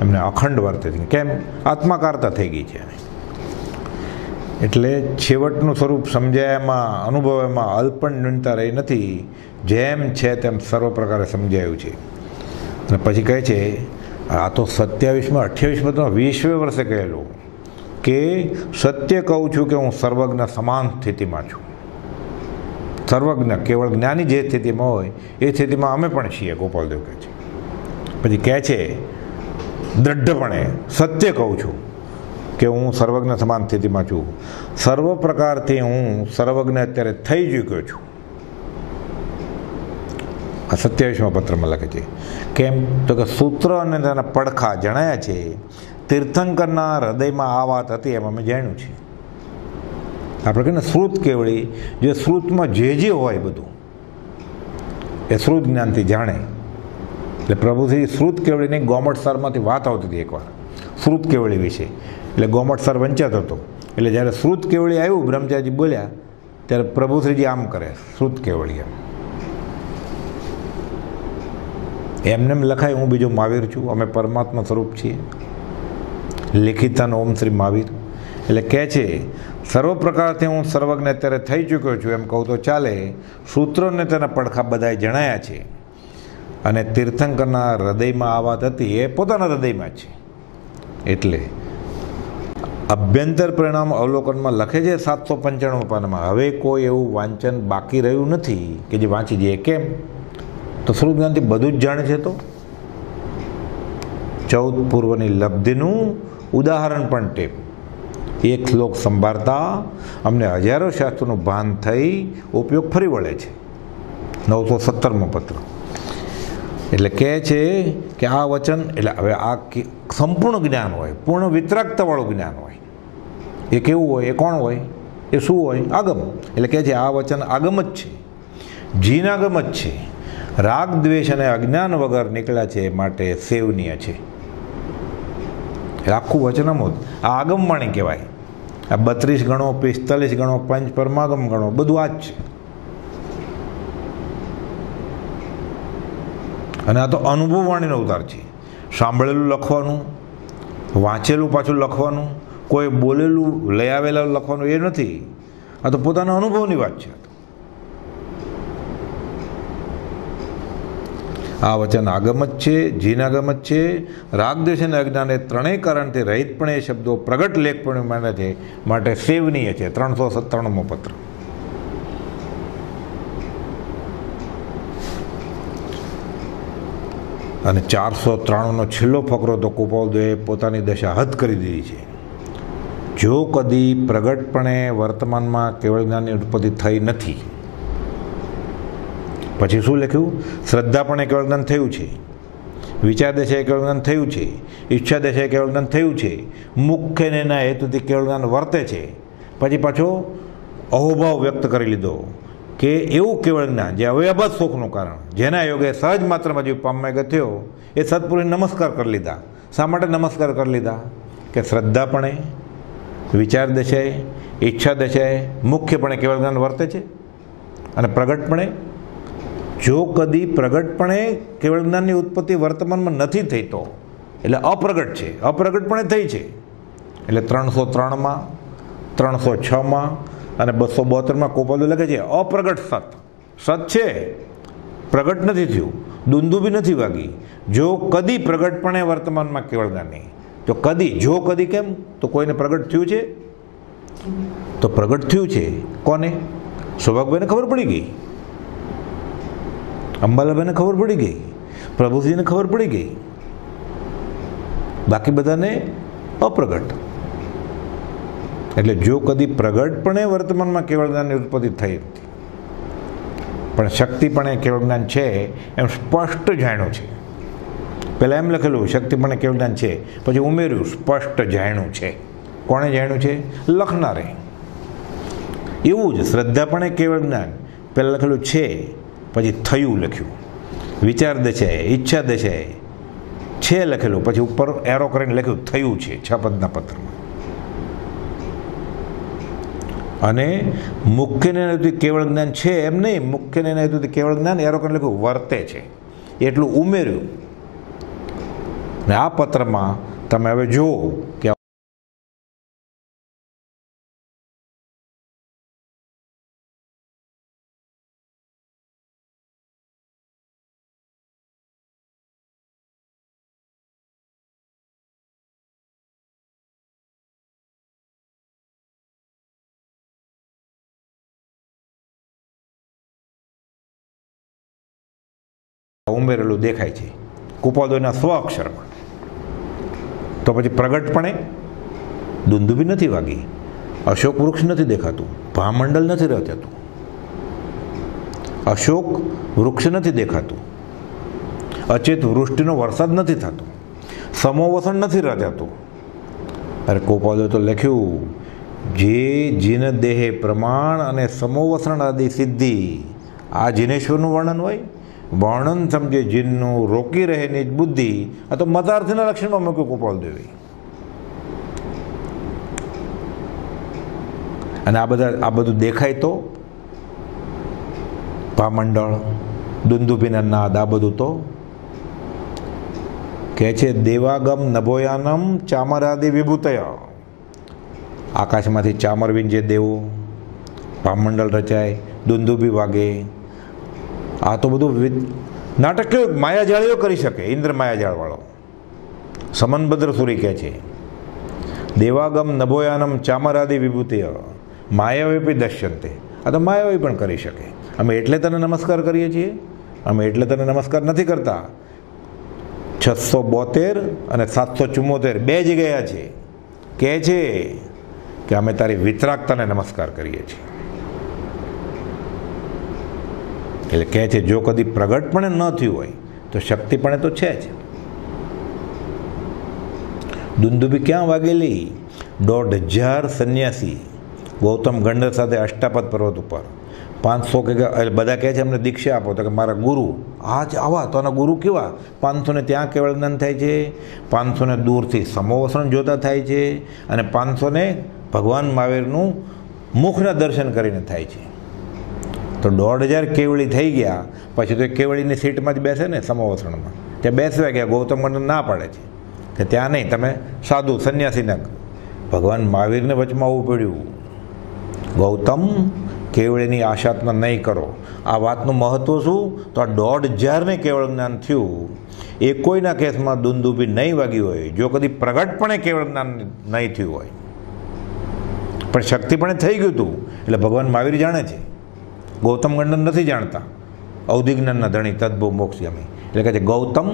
એમને અખંડ વર્તે છે. કેમ? આત્માકારતા થઈ ગઈ છે. એટલે છેવટનું સ્વરૂપ સમજાયામાં, અનુભવમાં અલ્પણ ન્યૂનતા રહી નથી. જેમ છે તેમ સર્વ પ્રકારે સમજાયું છે. અને પછી કહે છે આ તો 27માં 28માં તો 20મે વર્ષે કહેલું કે સત્ય કહું છું કે હું સર્વજ્ઞ સમાન સ્થિતિમાં છું. સર્વજ્ઞ કેવળ જ્ઞાની જે સ્થિતિમાં હોય એ સ્થિતિમાં અમે પણ છીએ. ગોપાલદેવ કહે છે. પછી કહે છે દ્રઢપણે સત્ય કહું છું કે હું સર્વજ્ઞ સમાન સ્થિતિમાં છું. સર્વ પ્રકારથી હું સર્વજ્ઞ અત્યારે થઈ ચૂક્યો છું. આ 27મા પત્રમાં લખે છે. કેમ? તો કે સૂત્ર અને તેના પડખા જણાયા છે. તીર્થંકરના હૃદયમાં આ વાત હતી એમ અમે જાણ્યું છે. આપણે કહીએ ને શ્રુત કેવળી, જે શ્રુતમાં જે હોય બધું એ શ્રુત જ્ઞાનથી જાણે. એટલે પ્રભુથી શ્રુત કેવળીની ગોમટસરમાંથી વાત આવતી હતી એકવાર શ્રુત કેવળી વિશે. એટલે ગોમટસર વંચાતો હતો. એટલે જ્યારે શ્રુત કેવળી આવ્યું, બ્રહ્મચારીજી બોલ્યા ત્યારે પ્રભુશ્રીજી આમ કરે શ્રુત કેવળી એમને એમ લખાય હું બીજો મહાવીર છું, અમે પરમાત્મા સ્વરૂપ છીએ. લેખિતાનો ઓમ શ્રી મહાવીર. એટલે કહે છે સર્વ પ્રકારથી હું સર્વજ્ઞ અત્યારે થઈ ચૂક્યો છું એમ કહું તો ચાલે. સૂત્રોને તેના પડખા બધાએ જણાયા છે. અને તીર્થંકરના હૃદયમાં આ વાત હતી એ પોતાના હૃદયમાં છે. એટલે અભ્યંતર પરિણામ અવલોકનમાં લખે છે 795 પાનામાં હવે કોઈ એવું વાંચન બાકી રહ્યું નથી કે જે વાંચી જાય. કેમ? તો શ્રુત જ્ઞાનથી બધું જ જાણે છે. તો 14 પૂર્વની લબ્ધિનું ઉદાહરણ પણ ટેપ. એક શ્લોક સંભાળતા અમને હજારો શાસ્ત્રોનું ભાન થઈ ઉપયોગ ફરી વળે છે. 917મો પત્ર. એટલે કહે છે કે આ વચન એટલે હવે આ સંપૂર્ણ જ્ઞાન હોય, પૂર્ણ વિતરાગતાવાળું જ્ઞાન હોય. એ કેવું હોય? એ કોણ હોય? એ શું હોય? આગમ. એટલે કહે છે આ વચન આગમ જ છે, જીનાગમ જ છે. રાગ દ્વેષ અને અજ્ઞાન વગર નીકળ્યા છે માટે સેવનીય છે. આખું વચનામૃત આ આગમવાણી કહેવાય. આ 32 ગણો, 45 ગણો, પંચ પરમાગમ ગણો, બધું આ જ છે. અને આ તો અનુભવવાણીનો અવતાર છે. સાંભળેલું લખવાનું, વાંચેલું પાછું લખવાનું, કોઈ બોલેલું લઈ આવેલા લખવાનું એ નથી. આ તો પોતાના અનુભવની વાત છે. આ વચન આગમ જ છે, જીનાગમ જ છે. રાગદ્વેષ અને અજ્ઞાન એ ત્રણેય કારણથી રહિત પણ એ શબ્દો પ્રગટ લેખ પણ માને છે, માટે સેવનીય છે. 397મો પત્ર. અને 493નો છેલ્લો ફકરો તો કુપાલદેવે પોતાની દશા હદ કરી દીધી છે. જો કદી પ્રગટપણે વર્તમાનમાં કેવળ જ્ઞાનની ઉત્પત્તિ થઈ નથી. પછી શું લખ્યું? શ્રદ્ધાપણે કેવળ જ્ઞાન થયું છે, વિચાર દશાએ કેવળ જ્ઞાન થયું છે, ઈચ્છા દશાએ કેવળ જ્ઞાન થયું છે, મુખ્યને એના હેતુથી કેવળ જ્ઞાન વર્તે છે. પછી પાછો અહોભાવ વ્યક્ત કરી લીધો કે એવું કેવળ જ્ઞાન જે અવ્યાભાત સુખનું કારણ, જેના યોગે સહજ માત્રમાં જે પામ્ય થયો, એ સત્પુરુષને નમસ્કાર કરી લીધા. શા માટે નમસ્કાર કરી લીધા? કે શ્રદ્ધાપણે, વિચાર દશાએ, ઈચ્છા દશાએ મુખ્યપણે કેવળ જ્ઞાન વર્તે છે. અને પ્રગટપણે, જો કદી પ્રગટપણે કેવળ જ્ઞાનની ઉત્પત્તિ વર્તમાનમાં નથી થઈ તો એટલે અપ્રગટ છે, અપ્રગટપણે થઈ છે. એટલે 303માં, 306માં અને 272માં કુપાલદેવ લખે છે અપ્રગટ સત. સત છે, પ્રગટ નથી થયું, દુંદુભી નથી વાગી. જો કદી પ્રગટપણે વર્તમાનમાં કેવળ જ્ઞાનની, તો કદી, જો કદી કેમ? તો કોઈને પ્રગટ થયું છે? તો પ્રગટ થયું છે કોને? સૌભાગભાઈને ખબર પડી ગઈ, અંબાલાભાઈને ખબર પડી ગઈ, પ્રભુજીને ખબર પડી ગઈ, બાકી બધાને અપ્રગટ. એટલે જો કદી પ્રગટપણે વર્તમાનમાં કેવળ જ્ઞાનની ઉત્પત્તિ થઈ હતી, પણ શક્તિપણે કેવળ જ્ઞાન છે એમ સ્પષ્ટ જાણ્યું છે. પહેલાં એમ લખેલું શક્તિપણે કેવળ જ્ઞાન છે, પછી ઉમેર્યું સ્પષ્ટ જાણ્યું છે. કોણે જાણ્યું છે? લખનારે. એવું જ શ્રદ્ધાપણે કેવળ જ્ઞાન પહેલાં લખેલું છે, પછી થયું લખ્યું. વિચાર દશાએ, ઈચ્છા દશાએ છે લખેલું, પછી ઉપર એરો કરીને લખ્યું થયું છે 6 પદના પત્રમાં. અને મુખ્યને હેતુથી કેવળ જ્ઞાન છે એમ નહીં, મુખ્યને હેતુથી કેવળ જ્ઞાન એરો કરીને લખ્યું વર્તે છે, એટલું ઉમેર્યું. ને આ પત્રમાં તમે હવે જુઓ કે ઉમેરેલું દેખાય છે કુપાલદેવના સ્વ અક્ષરમાં. તો પછી પ્રગટપણે દુંદુભી નથી વાગી, અશોક વૃક્ષ નથી દેખાતું, ભામંડળ નથી રચાતું, અશોક વૃક્ષ નથી દેખાતું, અચેત વૃષ્ટિનો વરસાદ નથી થતો, સમોવસન નથી રચાતું. અરે કુપાલદેવ તો લખ્યું, જે જીન દેહે પ્રમાણ અને સમોવસન આદિ સિદ્ધિ, આ જીનેશ્વરનું વર્ણન હોય. વર્ણન સમજે જીનનું રોકી રહે નિજ બુદ્ધિ. આ તો મતાર્થના લક્ષણમાં મૂક્યું કુપાલદેવે. અને આ બધું દેખાય તો ભામંડળ, દુંદુભીના નાદ, આ બધું તો કહે છે દેવાગમ નભોયાનમ ચામરાદિ વિભૂતય. આકાશમાંથી ચામર વિંજે દેવો, ભામંડળ રચાય, દુંદુભી વાગે. આ તો બધું નાટક માયાજાળીઓ કરી શકે. ઇન્દ્ર માયાજાળવાળો સમનભદ્ર સુરી કહે છે દેવાગમ નભોયાનમ ચામરાદિ વિભૂતિય માયાવી દશ્યંતે. આ તો માયાવી પણ કરી શકે. અમે એટલે તને નમસ્કાર કરીએ છીએ, અમે એટલે તને નમસ્કાર નથી કરતા. 672 અને 774 બે જગ્યા છે કહે છે કે અમે તારી વિતરાગતાને નમસ્કાર કરીએ છીએ. એટલે કહે છે જો કદી પ્રગટપણે ન થયું હોય તો શક્તિપણે તો છે જ. દુંદુભી ક્યાં વાગેલી? 1,500 સંન્યાસી ગૌતમ ગંડર સાથે અષ્ટાપદ પર્વત ઉપર 500 કે એટલે બધા કહે છે અમને દીક્ષા આપો, તો કે મારા ગુરુ આજ આવા, તો આના ગુરુ કેવા? 500ને ત્યાં કેવળ જ્ઞાન થાય છે, 500ને દૂરથી સમોવસણ જોતા થાય છે, અને 500ને ભગવાન મહાવીરનું મુખના દર્શન કરીને થાય છે. તો 1500 કેવળી થઈ ગયા પછી તો એ કેવળીની સીટમાં જ બેસે ને સમોવસણમાં, ત્યાં બેસવા ગયા. ગૌતમ ગણન ના પાડે છે કે ત્યાં નહીં, તમે સાધુ સંન્યાસીને. ભગવાન મહાવીરને વચમાં આવવું પડ્યું, ગૌતમ કેવળીની આશાતના નહીં કરો. આ વાતનું મહત્ત્વ શું? તો આ 1500ને કેવળ જ્ઞાન થયું. એ કોઈના કેસમાં દુંદુભી નહીં વાગી હોય જો કદી પ્રગટપણે કેવળ જ્ઞાન નહીં થયું હોય, પણ શક્તિપણે થઈ ગયું હતું. એટલે ભગવાન મહાવીર જાણે છે, ગૌતમ ગણન નથી જાણતા. અવધિ જ્ઞાનના ધણી તદ્ભવ મોક્ષયામી, એટલે કહે છે ગૌતમ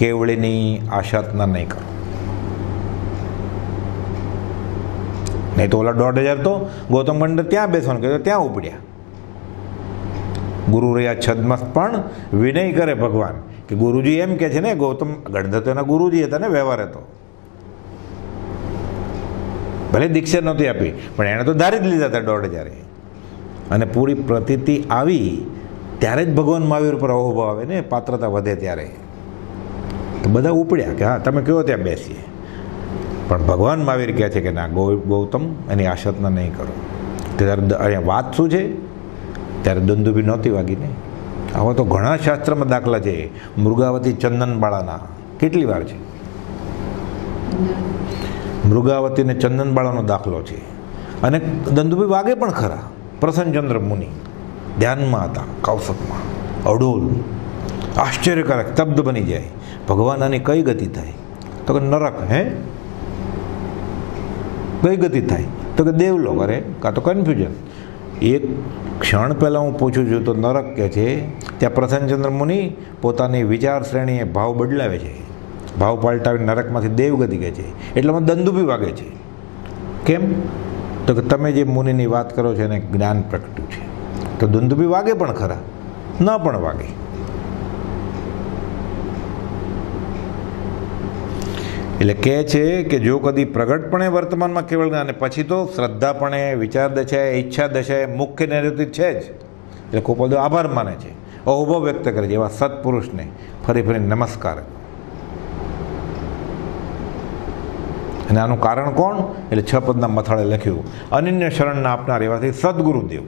કેવળીની આશાતના નહીં કરો. નહીં તો ઓલા 1500 તો ગૌતમ ગણન ત્યાં બેસવાનું કહે ત્યાં ઉપડ્યા. ગુરુ રહ્યા છદમસ્ત પણ વિનય કરે ભગવાન, કે ગુરુજી એમ કે છે ને, ગૌતમ ગણધર તો એના ગુરુજી હતા ને, વ્યવહાર હતો. ભલે દીક્ષા નહોતી આપી પણ એણે તો ધારી જ લીધા હતા 1500. અને પૂરી પ્રતીતિ આવી ત્યારે જ ભગવાન મહાવીર ઉપર અહોભાવ આવે ને, પાત્રતા વધે ત્યારે. તો બધા ઉપડ્યા કે હા તમે કહો ત્યાં બેસીએ. પણ ભગવાન મહાવીર કહે છે કે ના, ગૌતમ એની આશાતના નહીં કરો. ત્યારે અહીંયા વાત શું છે? ત્યારે દંદુભી નહોતી વાગી નહીં. આવા તો ઘણા શાસ્ત્રમાં દાખલા છે. મૃગાવતી ચંદનબાળાના કેટલી વાર છે? મૃગાવતીને ચંદનબાળાનો દાખલો છે. અને દંદુભી વાગે પણ ખરા. પ્રસન્નચંદ્ર મુનિ ધ્યાનમાં હતા કૌશકમાં, અડોલ, આશ્ચર્યકારક, સ્તબ્ધ બની જાય. ભગવાન આની કઈ ગતિ થાય? તો કે નરક. હે, કઈ ગતિ થાય? તો કે દેવલોક. અરે કાં તો કન્ફ્યુઝન. એક ક્ષણ પહેલાં હું પૂછું છું તો નરક કહે છે. ત્યાં પ્રસન્નચંદ્ર મુનિ પોતાની વિચાર શ્રેણીએ ભાવ બદલાવે છે, ભાવ પાલટાવી નરકમાંથી દેવગતિ કહે છે. એટલામાં દંદુભી વાગે છે. કેમ? તો કે તમે જે મુનિની વાત કરો છો એને જ્ઞાન પ્રગટ્યું છે. તો દંદુભી વાગે પણ ખરા, ન પણ વાગે. એટલે કહે છે કે જો કદી પ્રગટપણે વર્તમાનમાં કેવળ જ્ઞાન, પછી તો શ્રદ્ધાપણે, વિચાર દશાએ, ઈચ્છા દશાએ મુખ્ય નિવૃત્તિ છે જ. એટલે કોપલદેવ આભાર માને છે, અહોભાવ વ્યક્ત કરે છે એવા સત્પુરુષને ફરી ફરી નમસ્કાર. અને આનું કારણ કોણ? એટલે 6 પદના મથાળે લખ્યું, અનન્ય શરણના આપનાર એવાથી સદગુરુદેવ.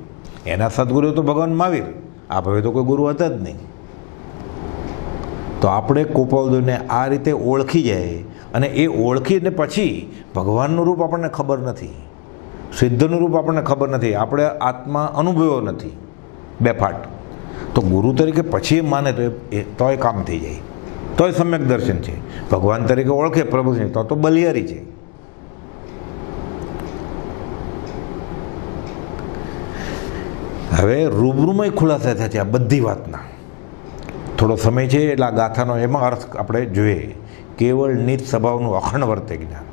એના સદગુરુ તો ભગવાન મહાવીર, આ ભાવે તો કોઈ ગુરુ હતા જ નહીં. તો આપણે કોપલદેવને આ રીતે ઓળખી જાય, અને એ ઓળખીને પછી ભગવાનનું રૂપ આપણને ખબર નથી, સિદ્ધનું રૂપ આપણને ખબર નથી, આપણે આત્મા અનુભવ્યો નથી બેફાટ, તો ગુરુ તરીકે પછી એ માને તોય કામ થઈ જાય, તોય સમ્યક દર્શન છે. ભગવાન તરીકે ઓળખે પ્રભુ છે તો બલિયારી છે. હવે રૂબરૂમાં ખુલાસા થયા છે આ બધી વાતના. થોડો સમય છે એટલે આ ગાથાનો એમાં અર્થ આપણે જોઈએ. કેવળ નિત સ્વભાવનું અખંડ વર્તે જ્ઞાન.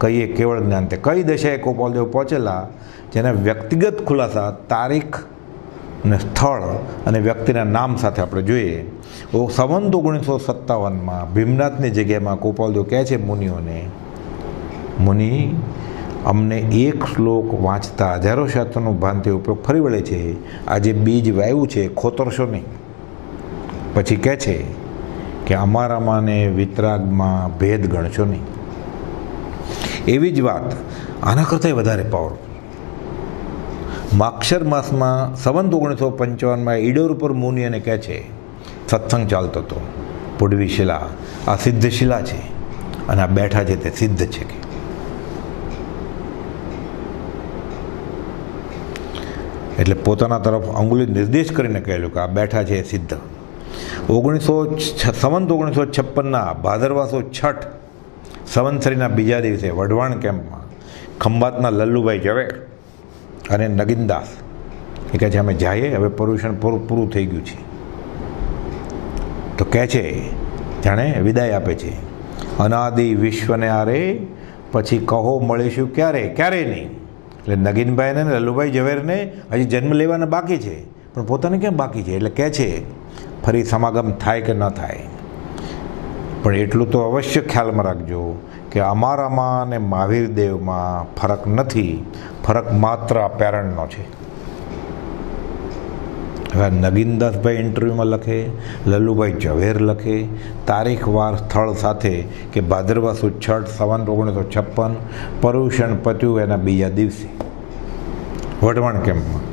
કહીએ કેવળ જ્ઞાન તે કઈ દશાએ કોપલદેવ પહોંચેલા, જેના વ્યક્તિગત ખુલાસા તારીખ અને સ્થળ અને વ્યક્તિના નામ સાથે આપણે જોઈએ. સંવત 1957માં ભીમનાથની જગ્યામાં કોપલદેવ કહે છે મુનિઓને, મુનિ અમને એક શ્લોક વાંચતા હજારો શાસ્ત્રોનું ભાનથી ઉપયોગ ફરી વળે છે. આજે બીજ વાવ્યું છે, ખોતરશો નહીં. પછી કહે છે કે અમારામાં ને વિતરાગમાં ભેદ ગણશો નહીં. એવી જ વાત આના કરતાં વધારે પાવરફુલ. માક્ષર માસમાં સંવત 1955માં ઈડોર ઉપર મુનિઓને કહે છે, સત્સંગ ચાલતો હતો, પુડવી શિલા આ સિદ્ધ શિલા છે, અને આ બેઠા છે તે સિદ્ધ છે. કે એટલે પોતાના તરફ અંગુલી નિર્દેશ કરીને કહેલું કે આ બેઠા છે એ સિદ્ધ. સંવત 1956ના ભાદરવાસો છઠ સંવત્સરીના બીજા દિવસે વઢવાણ કેમ્પમાં ખંભાતના લલ્લુભાઈ ઝવેર અને નગીનદાસ એ કહે છે અમે જઈએ, હવે પર્યુષણ પૂરું થઈ ગયું છે. તો કહે છે જાણે વિદાય આપે છે, અનાદિ વિશ્વને આરે પછી કહો મળીશું ક્યારે, ક્યારેય નહીં. એટલે નગીનભાઈને ને લલ્લુભાઈ ઝવેરને હજી જન્મ લેવાના બાકી છે, પણ પોતાને કેમ બાકી છે? એટલે કહે છે ફરી સમાગમ થાય કે ન થાય, પણ એટલું તો અવશ્ય ખ્યાલમાં રાખજો કે અમારામાં અને મહાવીર દેવમાં ફરક નથી, ફરક માત્ર પેરણનો છે. હવે નગીનદાસભાઈ ઇન્ટરવ્યૂમાં લખે, લલ્લુભાઈ ઝવેર લખે, તારીખ વાર સ્થળ સાથે કે ભાદરવા સુદ 6 સંવત 1956 પર્યુષણ પત્યું એના બીજા દિવસે વઢવાણ કેમ્પમાં.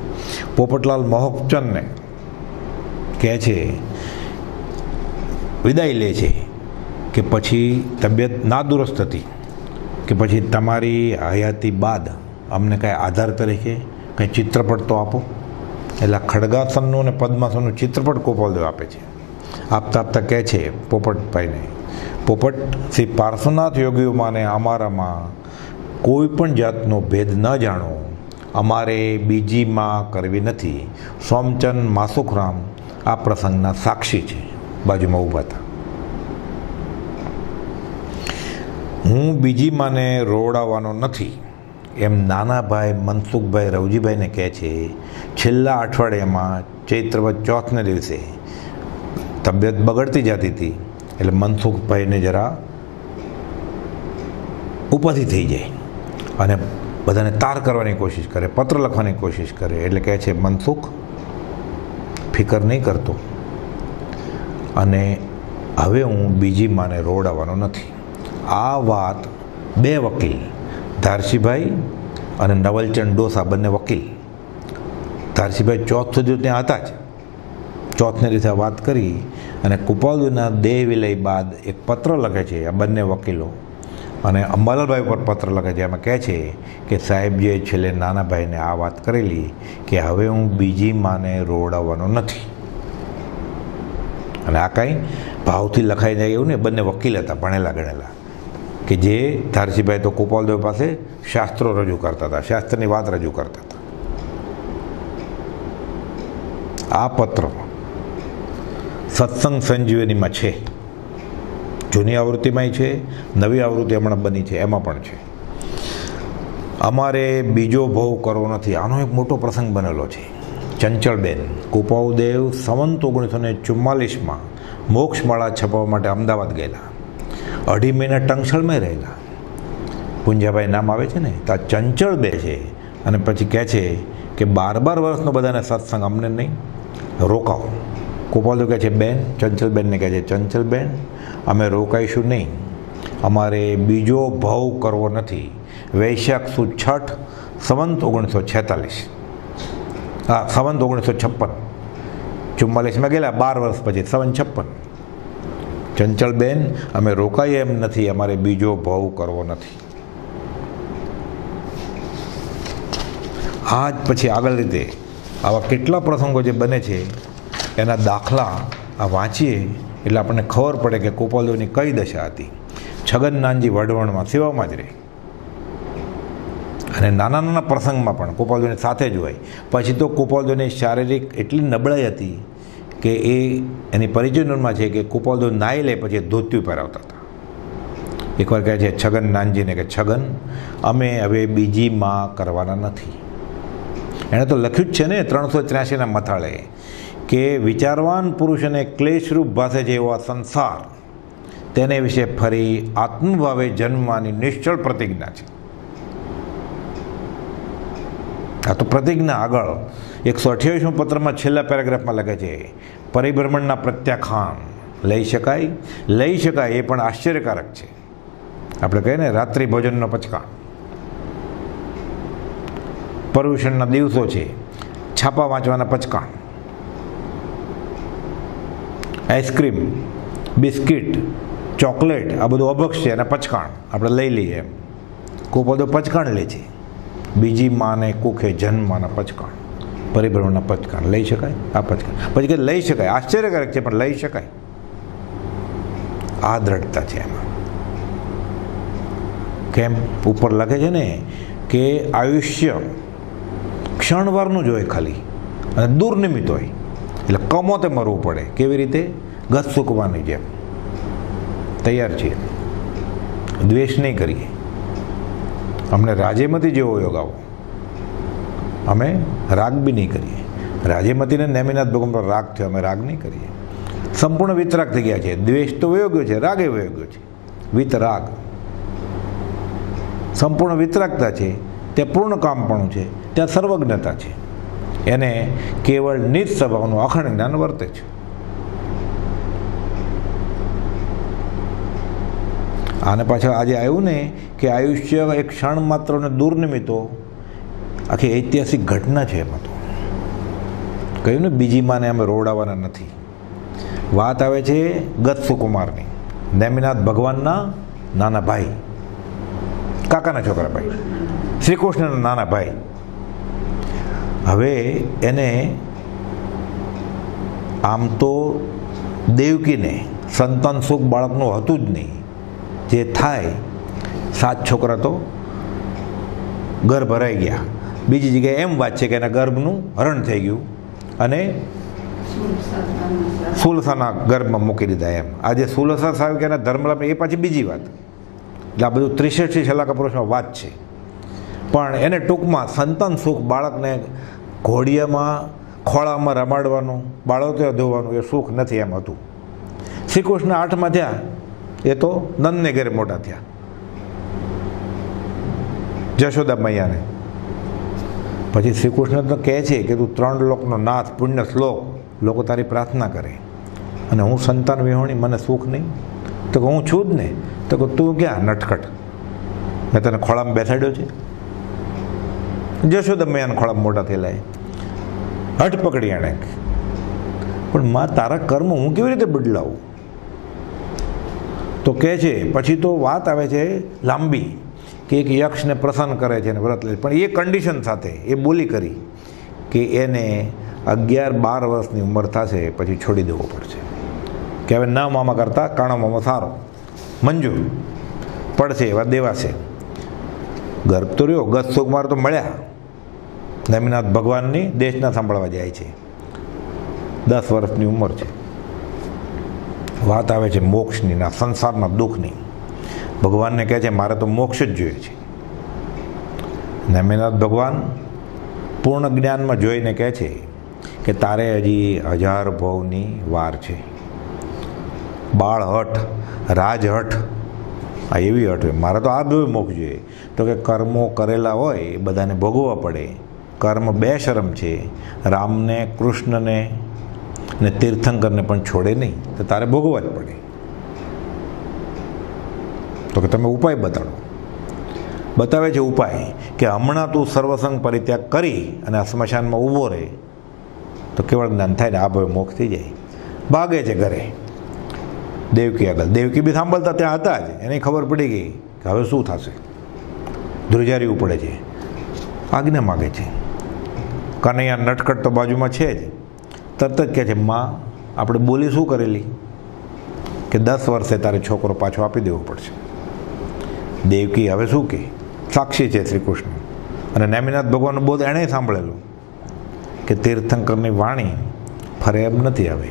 પોપટલાલ મોહકચંદને કહે છે, વિદાય લે છે કે પછી તબિયત નાદુરસ્ત હતી કે પછી તમારી હયાતી બાદ અમને કાંઈ આધાર તરીકે કંઈ ચિત્રપટ તો આપો. એટલે ખડગાસનનું અને પદ્માસનનું ચિત્રપટ ગોપાલદેવ આપે છે. આપતા આપતા કહે છે પોપટભાઈને, પોપટ શ્રી પાર્શ્વનાથ યોગીઓમાંને અમારામાં કોઈ પણ જાતનો ભેદ ન જાણો, અમારે બીજી માં કરવી નથી. સોમચંદ માસુખરામ આ પ્રસંગના સાક્ષી છે, બાજુમાં ઊભા હતા. હું બીજી માને રોવડાવવાનો નથી એમ નાના ભાઈ મનસુખભાઈ રવજીભાઈને કહે છે. છેલ્લા અઠવાડિયામાં ચૈત્રવદ ચોથને દિવસે તબિયત બગડતી જતી હતી એટલે મનસુખભાઈને જરા ઉપાધિ થઈ જાય અને બધાને તાર કરવાની કોશિશ કરે, પત્ર લખવાની કોશિશ કરે. એટલે કહે છે, મનસુખ ફિકર નહીં કરતો અને હવે હું બીજી માને રોવડાવવાનો નથી. આ વાત બે વકીલ ધારસીભાઈ અને નવલચંદ ડોસા બંને વકીલ, ધારસીભાઈ ચોથ સુધી ત્યાં હતા જ, ચોથને રીતે વાત કરી અને કુપાલદેવના દેહ વિલય બાદ એક પત્ર લખે છે આ બંને વકીલો અને અંબાલાલભાઈ પર પત્ર લખે છે. એમાં કહે છે કે સાહેબજીએ છેલ્લે નાના ભાઈને આ વાત કરેલી કે હવે હું બીજી માને રોવડાવવાનો નથી. અને આ કાંઈ ભાવથી લખાઈ જાય એવું ને, બંને વકીલ હતા, ભણેલા ગણેલા, કે જે ધારસીભાઈ તો ગોપાલદેવ પાસે શાસ્ત્રો રજૂ કરતા હતા, શાસ્ત્રની વાત રજૂ કરતા હતા. આ પત્રમાં સત્સંગ સંજીવનીમાં છે, જૂની આવૃત્તિમાંય છે, નવી આવૃત્તિ હમણાં બની છે એમાં પણ છે. અમારે બીજો ભોગ કરવો નથી. આનો એક મોટો પ્રસંગ બનેલો છે. ચંચળબેન કુપાવદેવ સંવત 1944માં મોક્ષમાળા છપાવવા માટે અમદાવાદ ગયેલા. 2.5 મહિના ટંકશળમાં રહેલા. પુંજાભાઈ નામ આવે છે ને, તો આ ચંચળબે છે. અને પછી કહે છે કે 12 વર્ષનો બધાને સત્સંગ, અમને નહીં, રોકાવો. ગોપાલદેવ કહે છે, બેન, ચંચલબેનને કહે છે, ચંચલબેન અમે રોકાઈશું નહીં, અમારે બીજો ભાવ કરવો નથી. વૈશાખ સુદ 6 સંવત 1946, હા સંવત 1956, 44માં ગયેલા 12 વર્ષ પછી, સંવત 56. ચંચલબેન અમે રોકાઈએ એમ નથી, અમારે બીજો ભાવ કરવો નથી. આ જ પછી આગળ રીતે આવા કેટલા પ્રસંગો જે બને છે એના દાખલા આ વાંચીએ એટલે આપણને ખબર પડે કે ગોપાલદેવની કઈ દશા હતી. છગન નાનજી વઢવણમાં સેવામાં જ રહે અને નાના નાના પ્રસંગમાં પણ ગોપાલદેવની સાથે જ હોય. પછી તો ગોપાલદેવની શારીરિક એટલી નબળાઈ હતી કે એની પરિચયમાં છે કે ગોપાલદેવ નાહી લે પછી ધોતિયું પહેરાવતા હતા. એકવાર કહે છે છગન નાનજીને કે છગન અમે હવે બીજી માં કરવાના નથી. એણે તો લખ્યું જ છે ને 383ના મથાળે કે વિચારવાન પુરુષને ક્લેશરૂપ ભાસે છે એવો આ સંસાર, તેને વિશે ફરી આત્મભાવે જન્મવાની નિશ્ચળ પ્રતિજ્ઞા છે. આ તો પ્રતિજ્ઞા આગળ 128મા પત્રમાં છેલ્લા પેરેગ્રાફમાં લખે છે, પરિભ્રમણના પ્રત્યાખ્યાન લઈ શકાય એ પણ આશ્ચર્યકારક છે. આપણે કહીએ ને રાત્રિ ભોજનનો પચકાણ, પર્યુષણના દિવસો છે, છાપા વાંચવાના પચકાણ, આઈસ્ક્રીમ, બિસ્કિટ, ચોકલેટ, આ બધું અભક્ષ છે અને પચકાણ આપણે લઈ લઈએ એમ. કોઈ બધો પચકાણ લે છે. બીજી માને કુખે જન્મના પચકાણ, પરિભ્રમણના પચકાણ લઈ શકાય. આ પચકાણ પછી કે લઈ શકાય, આશ્ચર્યકારક છે પણ લઈ શકાય. આ દ્રઢતા છે એમાં. કેમ ઉપર લખે છે ને કે આયુષ્ય ક્ષણવારનું જ હોય ખાલી અને દુર્નિમિત હોય, એટલે કમોતે મરવું પડે. કેવી રીતે? ગત સૂકવાની જેમ. તૈયાર છીએ, દ્વેષ નહીં કરીએ. અમને રાજેમતી જેવો યોગ આવો, અમે રાગ બી નહીં કરીએ. રાજેમતીને નેમિનાથ ભગવાન પર રાગ થયો, અમે રાગ નહીં કરીએ. સંપૂર્ણ વિતરાગ થઈ ગયા છે. દ્વેષ તો વયો ગયો છે, રાગ એ વયો ગયો છે. વિતરાગ સંપૂર્ણ વિતરાગતા છે, ત્યાં પૂર્ણ કામપણું છે, ત્યાં સર્વજ્ઞતા છે. એને કેવળ નિજ સ્વભાવનું અખંડ જ્ઞાન વર્તે છે. આને પાછળ આજે આવ્યું ને કે આયુષ્ય એક ક્ષણ માત્રને દૂર નિમિત્તો આખી ઐતિહાસિક ઘટના છે. એમાં તો કહ્યું ને બીજી માને અમે રોવડાવવાના નથી. વાત આવે છે ગત્સુકુમારની, નેમિનાથ ભગવાનના નાના ભાઈ, કાકાના છોકરા ભાઈ, શ્રી કૃષ્ણના નાના ભાઈ. હવે એને આમ તો દેવકીને સંતાન સુખ બાળકનું હતું જ નહીં. જે થાય 7 છોકરા તો ગર્ભ ભરાઈ ગયા. બીજી જગ્યાએ એમ વાત છે કે એના ગર્ભનું હરણ થઈ ગયું અને સુલસાના ગર્ભમાં મૂકી દીધા. એમ આજે સુલસા સાહેબ કે એના ધર્મલાભ એ પાછી બીજી વાત. એટલે આ બધું 63 છેલ્લા પુરુષમાં વાત છે. પણ એને ટૂંકમાં સંતાન સુખ બાળકને ઘોડિયામાં ખોળામાં રમાડવાનું, બાળોતે ધોવાનું એ સુખ નથી એમ હતું. શ્રી કૃષ્ણ 8માં થયા એ તો નંદને ઘરે મોટા થયા, જશોદા મૈયાને. પછી શ્રી કૃષ્ણ તો કહે છે કે તું 3 લોકનો નાથ, પુણ્ય શ્લોક, લોકો તારી પ્રાર્થના કરે અને હું સંતાન વિહોણી, મને સુખ નહીં. તો કે હું છું જ ને. તો કે તું ક્યાં નટખટ, મેં તને ખોળામાં બેસાડ્યો છે. જશોદા મૈયાને ખોળામાં મોટા થયેલા હઠ પકડી એણે. પણ માં તારા કર્મ હું કેવી રીતે બદલાવું? તો કહે છે પછી તો વાત આવે છે લાંબી કે એક યક્ષને પ્રસન્ન કરે છે અને વ્રત લે. પણ એ કન્ડિશન સાથે એ બોલી કરી કે એને 11-12 વર્ષની ઉંમર થશે પછી છોડી દેવો પડશે. કે હવે ના મામા કરતાં કાણો મામા સારો, મંજૂર પડશે એવા દેવાશે. ગર્ભ તો રહ્યો, ગત સુકુમાર તો મળ્યા. નેમિનાથ ભગવાનની દેશના સાંભળવા જાય છે. 10 વર્ષની ઉંમર છે. વાત આવે છે મોક્ષની, ના સંસારના દુઃખની. ભગવાનને કહે છે મારે તો મોક્ષ જ જોઈએ છે. નેમિનાથ ભગવાન પૂર્ણ જ્ઞાનમાં જોઈને કહે છે કે તારે હજી 1000 ભવની વાર છે. બાળ હઠ, રાજહઠ, આ એવી હઠ હોય. મારે તો આ બે મોક્ષ જોઈએ. તો કે કર્મો કરેલા હોય એ બધાને ભોગવવા પડે. કર્મ 2 શરમ છે, રામને, કૃષ્ણને ને તીર્થંકરને પણ છોડે નહીં, તો તારે ભોગવવા જ પડે. તો કે તમે ઉપાય બતાડો. બતાવે છે ઉપાય કે હમણાં તું સર્વસંગ પરિત્યાગ કરી અને આ સ્મશાનમાં ઊભો રહે તો કેવળ જ્ઞાન થાય ને આ ભાવે મોક્ષ થઈ જાય. ભાગે છે ઘરે દેવકી આગળ. દેવકી બી સાંભળતા ત્યાં હતા જ. એને ખબર પડી ગઈ કે હવે શું થશે. ધ્રુજારીવું પડે છે, આજ્ઞા માગે છે. કનૈયા નટખટ તો બાજુમાં છે જ. તરત જ કહે છે માં આપણે બોલી શું કરેલી કે 10 વર્ષે તારે છોકરો પાછો આપી દેવો પડશે. દેવકી હવે શું કે સાક્ષી છે શ્રી કૃષ્ણ અને નેમિનાથ ભગવાનનું બોધ એણે સાંભળેલું કે તીર્થંકરની વાણી ફરે એમ નથી આવે.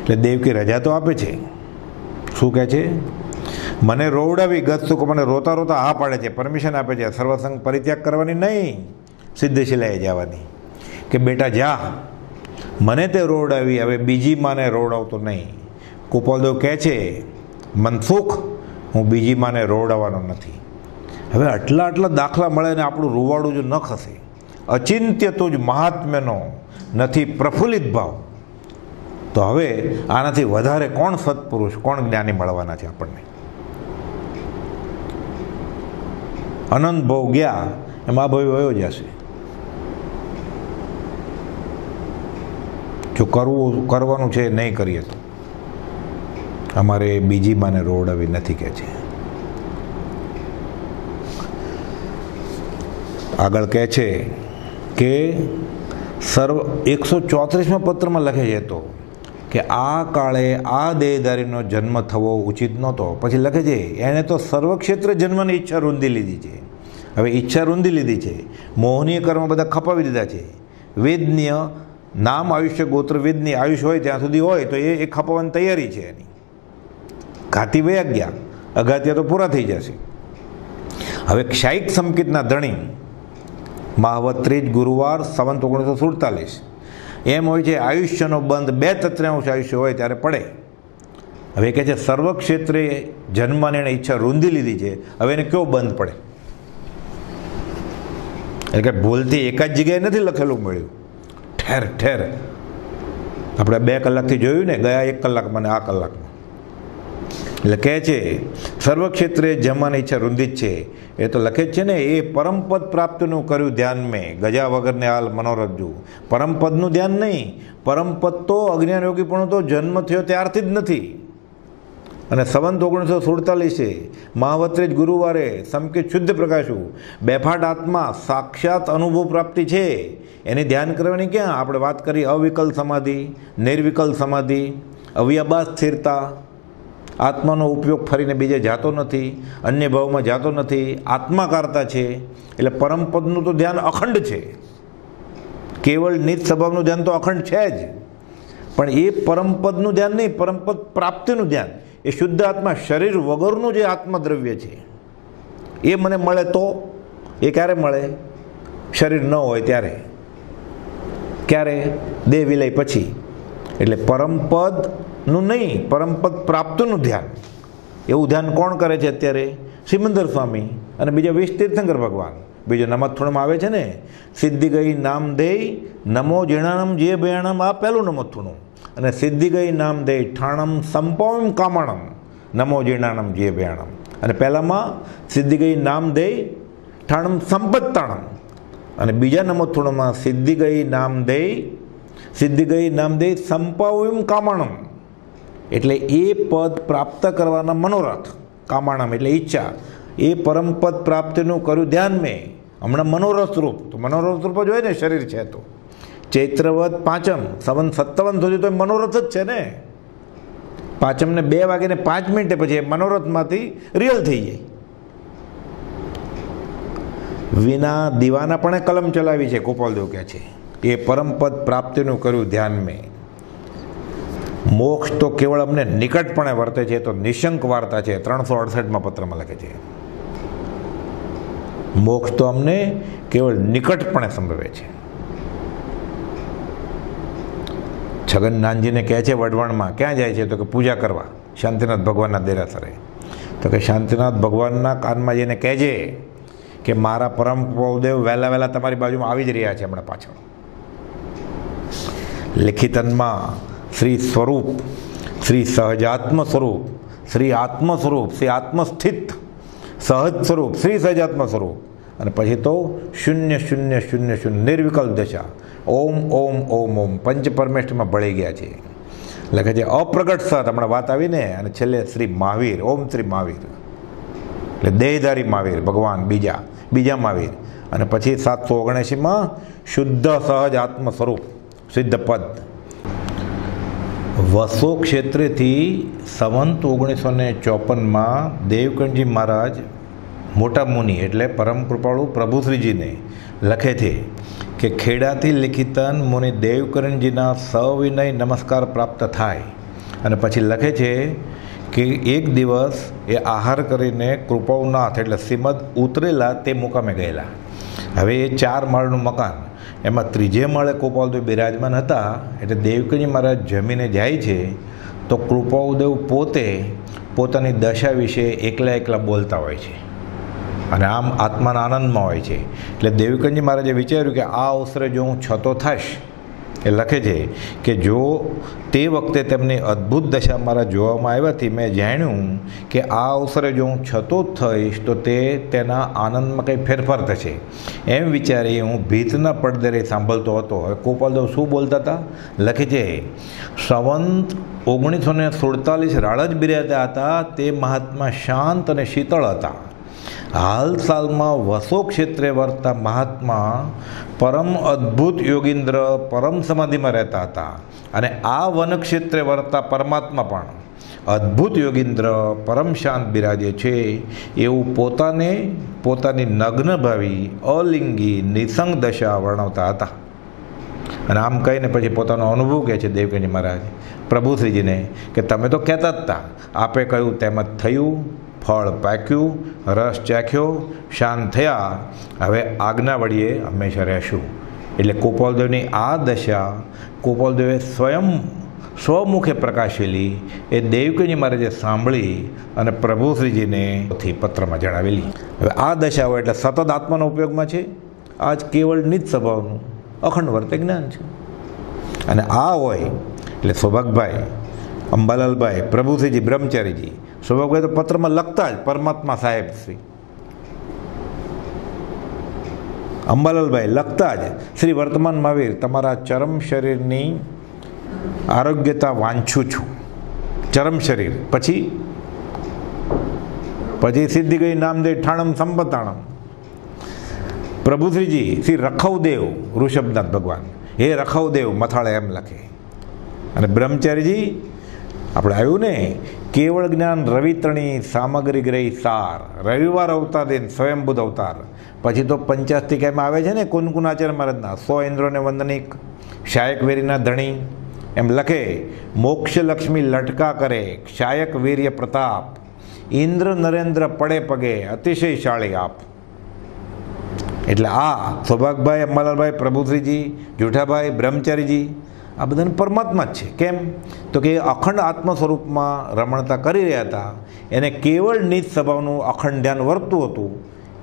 એટલે દેવકી રજા તો આપે છે. શું કહે છે? મને રોવડાવી ગત સુખ, મને રોતા રોતા હા પાડે છે, પરમિશન આપે છે સર્વસંગ પરિત્યાગ કરવાની નહીં, સિદ્ધશિલાએ જવાની. કે બેટા જા, મને તે રોવડાવી, હવે બીજી માને રોવડાવતો નહીં. કુપાલદેવ કહે છે મનસુખ હું બીજી માને રોવડાવવાનો નથી. હવે આટલા દાખલા મળે ને આપણું રૂવાડું જો ન ખસે, અચિંત્ય તો જ મહાત્મ્યનો નથી પ્રફુલ્લિત ભાવ, તો હવે આનાથી વધારે કોણ સત્પુરુષ, કોણ જ્ઞાની મળવાના છે આપણને? અનંત ભાવ ગયા એમાં આ ભાવ વયો જશે. જો કરવાનું છે નહીં કરીએ તો અમારે બીજી માને રોવડાવી નથી કહે છે. આગળ કહે છે કે 134માં પત્રમાં લખે છે તો કે આ કાળે આ દેહધારીનો જન્મ થવો ઉચિત નહોતો. પછી લખે છે એણે તો સર્વક્ષેત્ર જન્મની ઈચ્છા રૂંધી લીધી છે. હવે ઈચ્છા રૂંધી લીધી છે, મોહનીય કર્મ બધા ખપાવી દીધા છે. વેદનીય નામ આયુષ્ય ગોત્ર વેદની આયુષ્ય હોય ત્યાં સુધી હોય તો એ ખપાવવાની તૈયારી છે એની. ઘાતી વયા ગયા, અઘાત્યા તો પૂરા થઈ જશે. હવે ક્ષાયિક સંકિતના ધણી મહાવત 3 ગુરુવાર સંવત 1947 એમ હોય છે આયુષ્યનો બંધ 2/3 આયુષ્ય હોય ત્યારે પડે. હવે કહે છે સર્વક્ષેત્રે જન્મની એણે ઈચ્છા રૂંધી લીધી છે, હવે એને કયો બંધ પડે? એટલે કે ભૂલથી એક જ જગ્યાએ નથી લખેલું મળ્યું. ઠેર ઠેર. આપણે 2 કલાકથી જોયું ને, ગયા 1 કલાકમાં ને આ કલાકમાં. એટલે કહે છે સર્વ ક્ષેત્રે જમવાની ઈચ્છા રૂંધિત છે. એ તો લખે જ છે ને, એ પરમપદ પ્રાપ્તનું કર્યું ધ્યાન મેં, ગજા વગરને હાલ મનોરજુ. પરમપદનું ધ્યાન નહીં, પરમપદ તો અજ્ઞાન યોગી પણ તો જન્મ થયો ત્યારથી જ નથી. અને સંવંત 1947 મહાવત્રેજ ગુરુવારે સમકિત શુદ્ધ પ્રકાશું બેફાટ આત્મા સાક્ષાત અનુભવ પ્રાપ્તિ છે. એની ધ્યાન કરવાની ક્યાં? આપણે વાત કરી અવિકલ સમાધિ, નિર્વિકલ સમાધિ, અવ્યબાદ સ્થિરતા. આત્માનો ઉપયોગ ફરીને બીજે જાતો નથી, અન્ય ભાવમાં જાતો નથી, આત્માકારતા છે. એટલે પરમપદનું તો ધ્યાન અખંડ છે. કેવળ નિજ સ્વભાવનું ધ્યાન તો અખંડ છે જ, પણ એ પરમપદનું ધ્યાન નહીં, પરમપદ પ્રાપ્તિનું ધ્યાન. એ શુદ્ધ આત્મા, શરીર વગરનું જે આત્મદ્રવ્ય છે એ મને મળે તો. એ ક્યારે મળે? શરીર ન હોય ત્યારે. ક્યારે? દેહ વિલય પછી. એટલે પરમપદનું નહીં, પરમપદ પ્રાપ્તનું ધ્યાન. એવું ધ્યાન કોણ કરે છે અત્યારે? સિમંદર સ્વામી અને બીજા 20 તીર્થંકર ભગવાન. બીજો નમથુણમાં આવે છે ને, સિદ્ધિ ગઈ નામ દેય નમો જીણાણમ જે ભયાણમ. આ પહેલું નમથુણું. અને સિદ્ધિ ગઈ નામ દેય ઠાણમ સંપવમ કામણમ નમો જીર્ણાણમ જે ભયાણમ. અને પહેલામાં સિદ્ધિ ગઈ નામ દેય ઠાણમ સંપત્તાણમ. અને બીજા નમથુણમાં સિદ્ધિ ગઈ નામ દેય સંપવમ કામણમ. એટલે એ પદ પ્રાપ્ત કરવાના મનોરથ. કામણમ એટલે ઈચ્છા. એ પરમપદ પ્રાપ્તિનું કર્યું ધ્યાન મેં. હમણાં મનોરથ રૂપ, તો મનોરથ રૂપ જ હોય ને, શરીર છે તો. ચૈત્રવદ પાંચમ સંવંત 57 સુધી તો મનોરથ જ છે ને. પાંચમને 2:05 પછી મનોરથમાંથી રિયલ થઈ જાય. વિના દીવાના પણ કલમ ચલાવી છે, ગોપાલદેવ કહે છે. એ પરમપદ પ્રાપ્તિનું કર્યું ધ્યાન મેં. મોક્ષ તો કેવળ અમને નિકટપણે વર્તે છે, તો નિશંક વાર્તા છે. 368માં પત્રમાં લખે છે, મોક્ષ તો અમને કેવળ નિકટપણે સંભવે છે. છગન નાનજીને કહે છે વઢવાણમાં, ક્યાં જાય છે? તો કે પૂજા કરવા શાંતિનાથ ભગવાનના દેરાસરે. તો કે શાંતિનાથ ભગવાનના કાનમાં જઈને કહેજે કે મારા પરમ પ્રભુદેવ વહેલા વહેલા તમારી બાજુમાં આવી જ રહ્યા છે હમણાં પાછળ. લિખિતનમાં શ્રી સ્વરૂપ, શ્રી સહજાત્મ સ્વરૂપ, શ્રી આત્મ સ્વરૂપ, શ્રી આત્મસ્થિત સહજ સ્વરૂપ, શ્રી સહજાત્મ સ્વરૂપ. અને પછી તો 0 0 0 0 નિર્વિકલ દશા. ઓમ ઓમ ઓમ ઓમ પંચ પરમેષ્ઠમાં ભળી ગયા છે. લખે છે અપ્રગટ સત, હમણાં વાત આવીને. અને છેલ્લે શ્રી મહાવીર, ઓમ શ્રી મહાવીર એટલે દેહધારી મહાવીર ભગવાન, બીજા મહાવીર. અને પછી 779માં શુદ્ધ સહજ આત્મ સ્વરૂપ સિદ્ધ પદ. વસો ક્ષેત્રેથી સંવંત 1954માં દેવકણજી મહારાજ મોટા મુનિ એટલે પરમ કૃપાળુ પ્રભુશ્રીજીને લખે છે કે ખેડાથી લિખિતન મુનિ દેવકરણજીના સવિનય નમસ્કાર પ્રાપ્ત થાય. અને પછી લખે છે કે એક દિવસ એ આહાર કરીને કૃપાળુનાથ એટલે શ્રીમદ ઉતરેલા તે મુકામે ગયેલા. હવે એ 4 માળનું મકાન, એમાં 3જે માળે કૃપાળુદેવ બિરાજમાન હતા. એટલે દેવકરજી મહારાજ જમીને જાય છે તો કૃપાળુદેવ પોતે પોતાની દશા વિશે એકલા બોલતા હોય છે અને આમ આત્માના આનંદમાં હોય છે. એટલે દેવકરજી મહારાજે વિચાર્યું કે આ અવસરે જો હું છતો થઈશ, એ લખે છે કે જો તે વખતે તેમની અદ્ભુત દશા મારા જોવામાં આવ્યાથી મેં જાણ્યું કે આ અવસરે જો હું છતો થઈશ તો તેના આનંદમાં કંઈ ફેરફાર થશે. એમ વિચારી હું ભીતના પડદે સાંભળતો હતો. હવે ગોપાલદેવ શું બોલતા હતા? લખે છે સંવંત 1947 રાળજ બિરાજતા હતા. તે મહાત્મા શાંત અને શીતળ હતા. હાલ સાલમાં વસો ક્ષેત્રે વર્તા મહાત્મા પરમ અદ્ભુત યોગીન્દ્ર પરમ સમાધિમાં રહેતા હતા. અને આ વન ક્ષેત્રે વર્તા પરમાત્મા પણ અદ્ભુત યોગીન્દ્ર પરમ શાંત બિરાજે છે એવું પોતાની નગ્ન ભાવી અલિંગી નિસંગ દશા વર્ણવતા હતા. અને આમ કહીને પછી પોતાનો અનુભવ કહે છે દેવકરજી મહારાજ પ્રભુશ્રીજીને કે તમે તો કહેતા જ હતા, આપે કહ્યું તેમ જ થયું, ફળ પાક્યું, રસ ચાખ્યો, શાંત થયા, હવે આજ્ઞા વળીએ હંમેશા રહેશું. એટલે ગોપાલદેવની આ દશા ગોપાલદેવે સ્વમુખે પ્રકાશેલી એ દેવકરજી મહારાજે સાંભળી અને પ્રભુશ્રીજીને પત્રમાં જણાવેલી. હવે આ દશા હોય એટલે સતત આત્માનો ઉપયોગમાં છે. આ જ કેવળ નિજ સ્વભાવનું અખંડ વર્તે જ્ઞાન છે. અને આ હોય એટલે સૌભાગભાઈ, અંબાલાલભાઈ, પ્રભુશ્રીજી, બ્રહ્મચારીજી. સૌભાગભાઈ તો પત્રમાં લખતા જ પરમાત્મા સાહેબ શ્રી. અંબાલાલભાઈ લખતા જ શ્રી વર્તમાન મહાવીર, તમારા ચરમ શરીરની આરોગ્યતા વાંછું છું. ચરમ શરીર પછી સિદ્ધિ ગઈ નામદેવ ઠાણમ સંપતાણમ. પ્રભુશ્રીજી શ્રી રખવદેવ, ઋષભનાથ ભગવાન, હે રખવદેવ મથાળે એમ લખે. અને બ્રહ્મચારીજી આપણે આવ્યું ને, કેવળ જ્ઞાન રવિત્રણી સામગ્રી ગ્રહી સાર, રવિવાર અવતાર દેન સ્વયંબુદ્ધ અવતાર. પછી તો પંચાસ્તિકામાં આવે છે ને કુનકુનાચાર્ય મહારાજના 100 ઇન્દ્રોને વંદનિક, શાયક વેરીના ધણી એમ લખે. મોક્ષલક્ષ્મી લટકા કરે, શાયક વીર્ય પ્રતાપ, ઇન્દ્ર નરેન્દ્ર પડે પગે, અતિશયશાળી આપ. એટલે આ સૌભાગભાઈ, અંબાલાલભાઈ, પ્રભુશ્રીજી, જુઠાભાઈ, બ્રહ્મચારીજી આ બધાને પરમાત્મા જ છે. કેમ તો કે અખંડ આત્મ સ્વરૂપમાં રમણતા કરી રહ્યા હતા. એને કેવળ નીચ સ્વભાવનું અખંડ ધ્યાન વર્તતું હતું.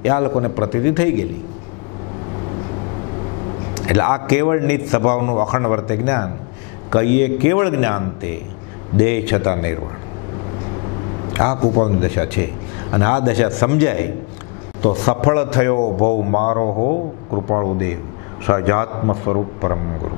એ આ લોકોને પ્રતીતિ થઈ ગયેલી. એટલે આ કેવળ નીચ સ્વભાવનું અખંડ વર્તે જ્ઞાન કહીએ કેવળ જ્ઞાન તે દેહ છતાં નિર્વાણ. આ કૃપાની દશા છે. અને આ દશા સમજાય તો સફળ થયો ભવ મારો હો કૃપાળુ દેવ, સહજાત્મ સ્વરૂપ પરમ ગુરુ.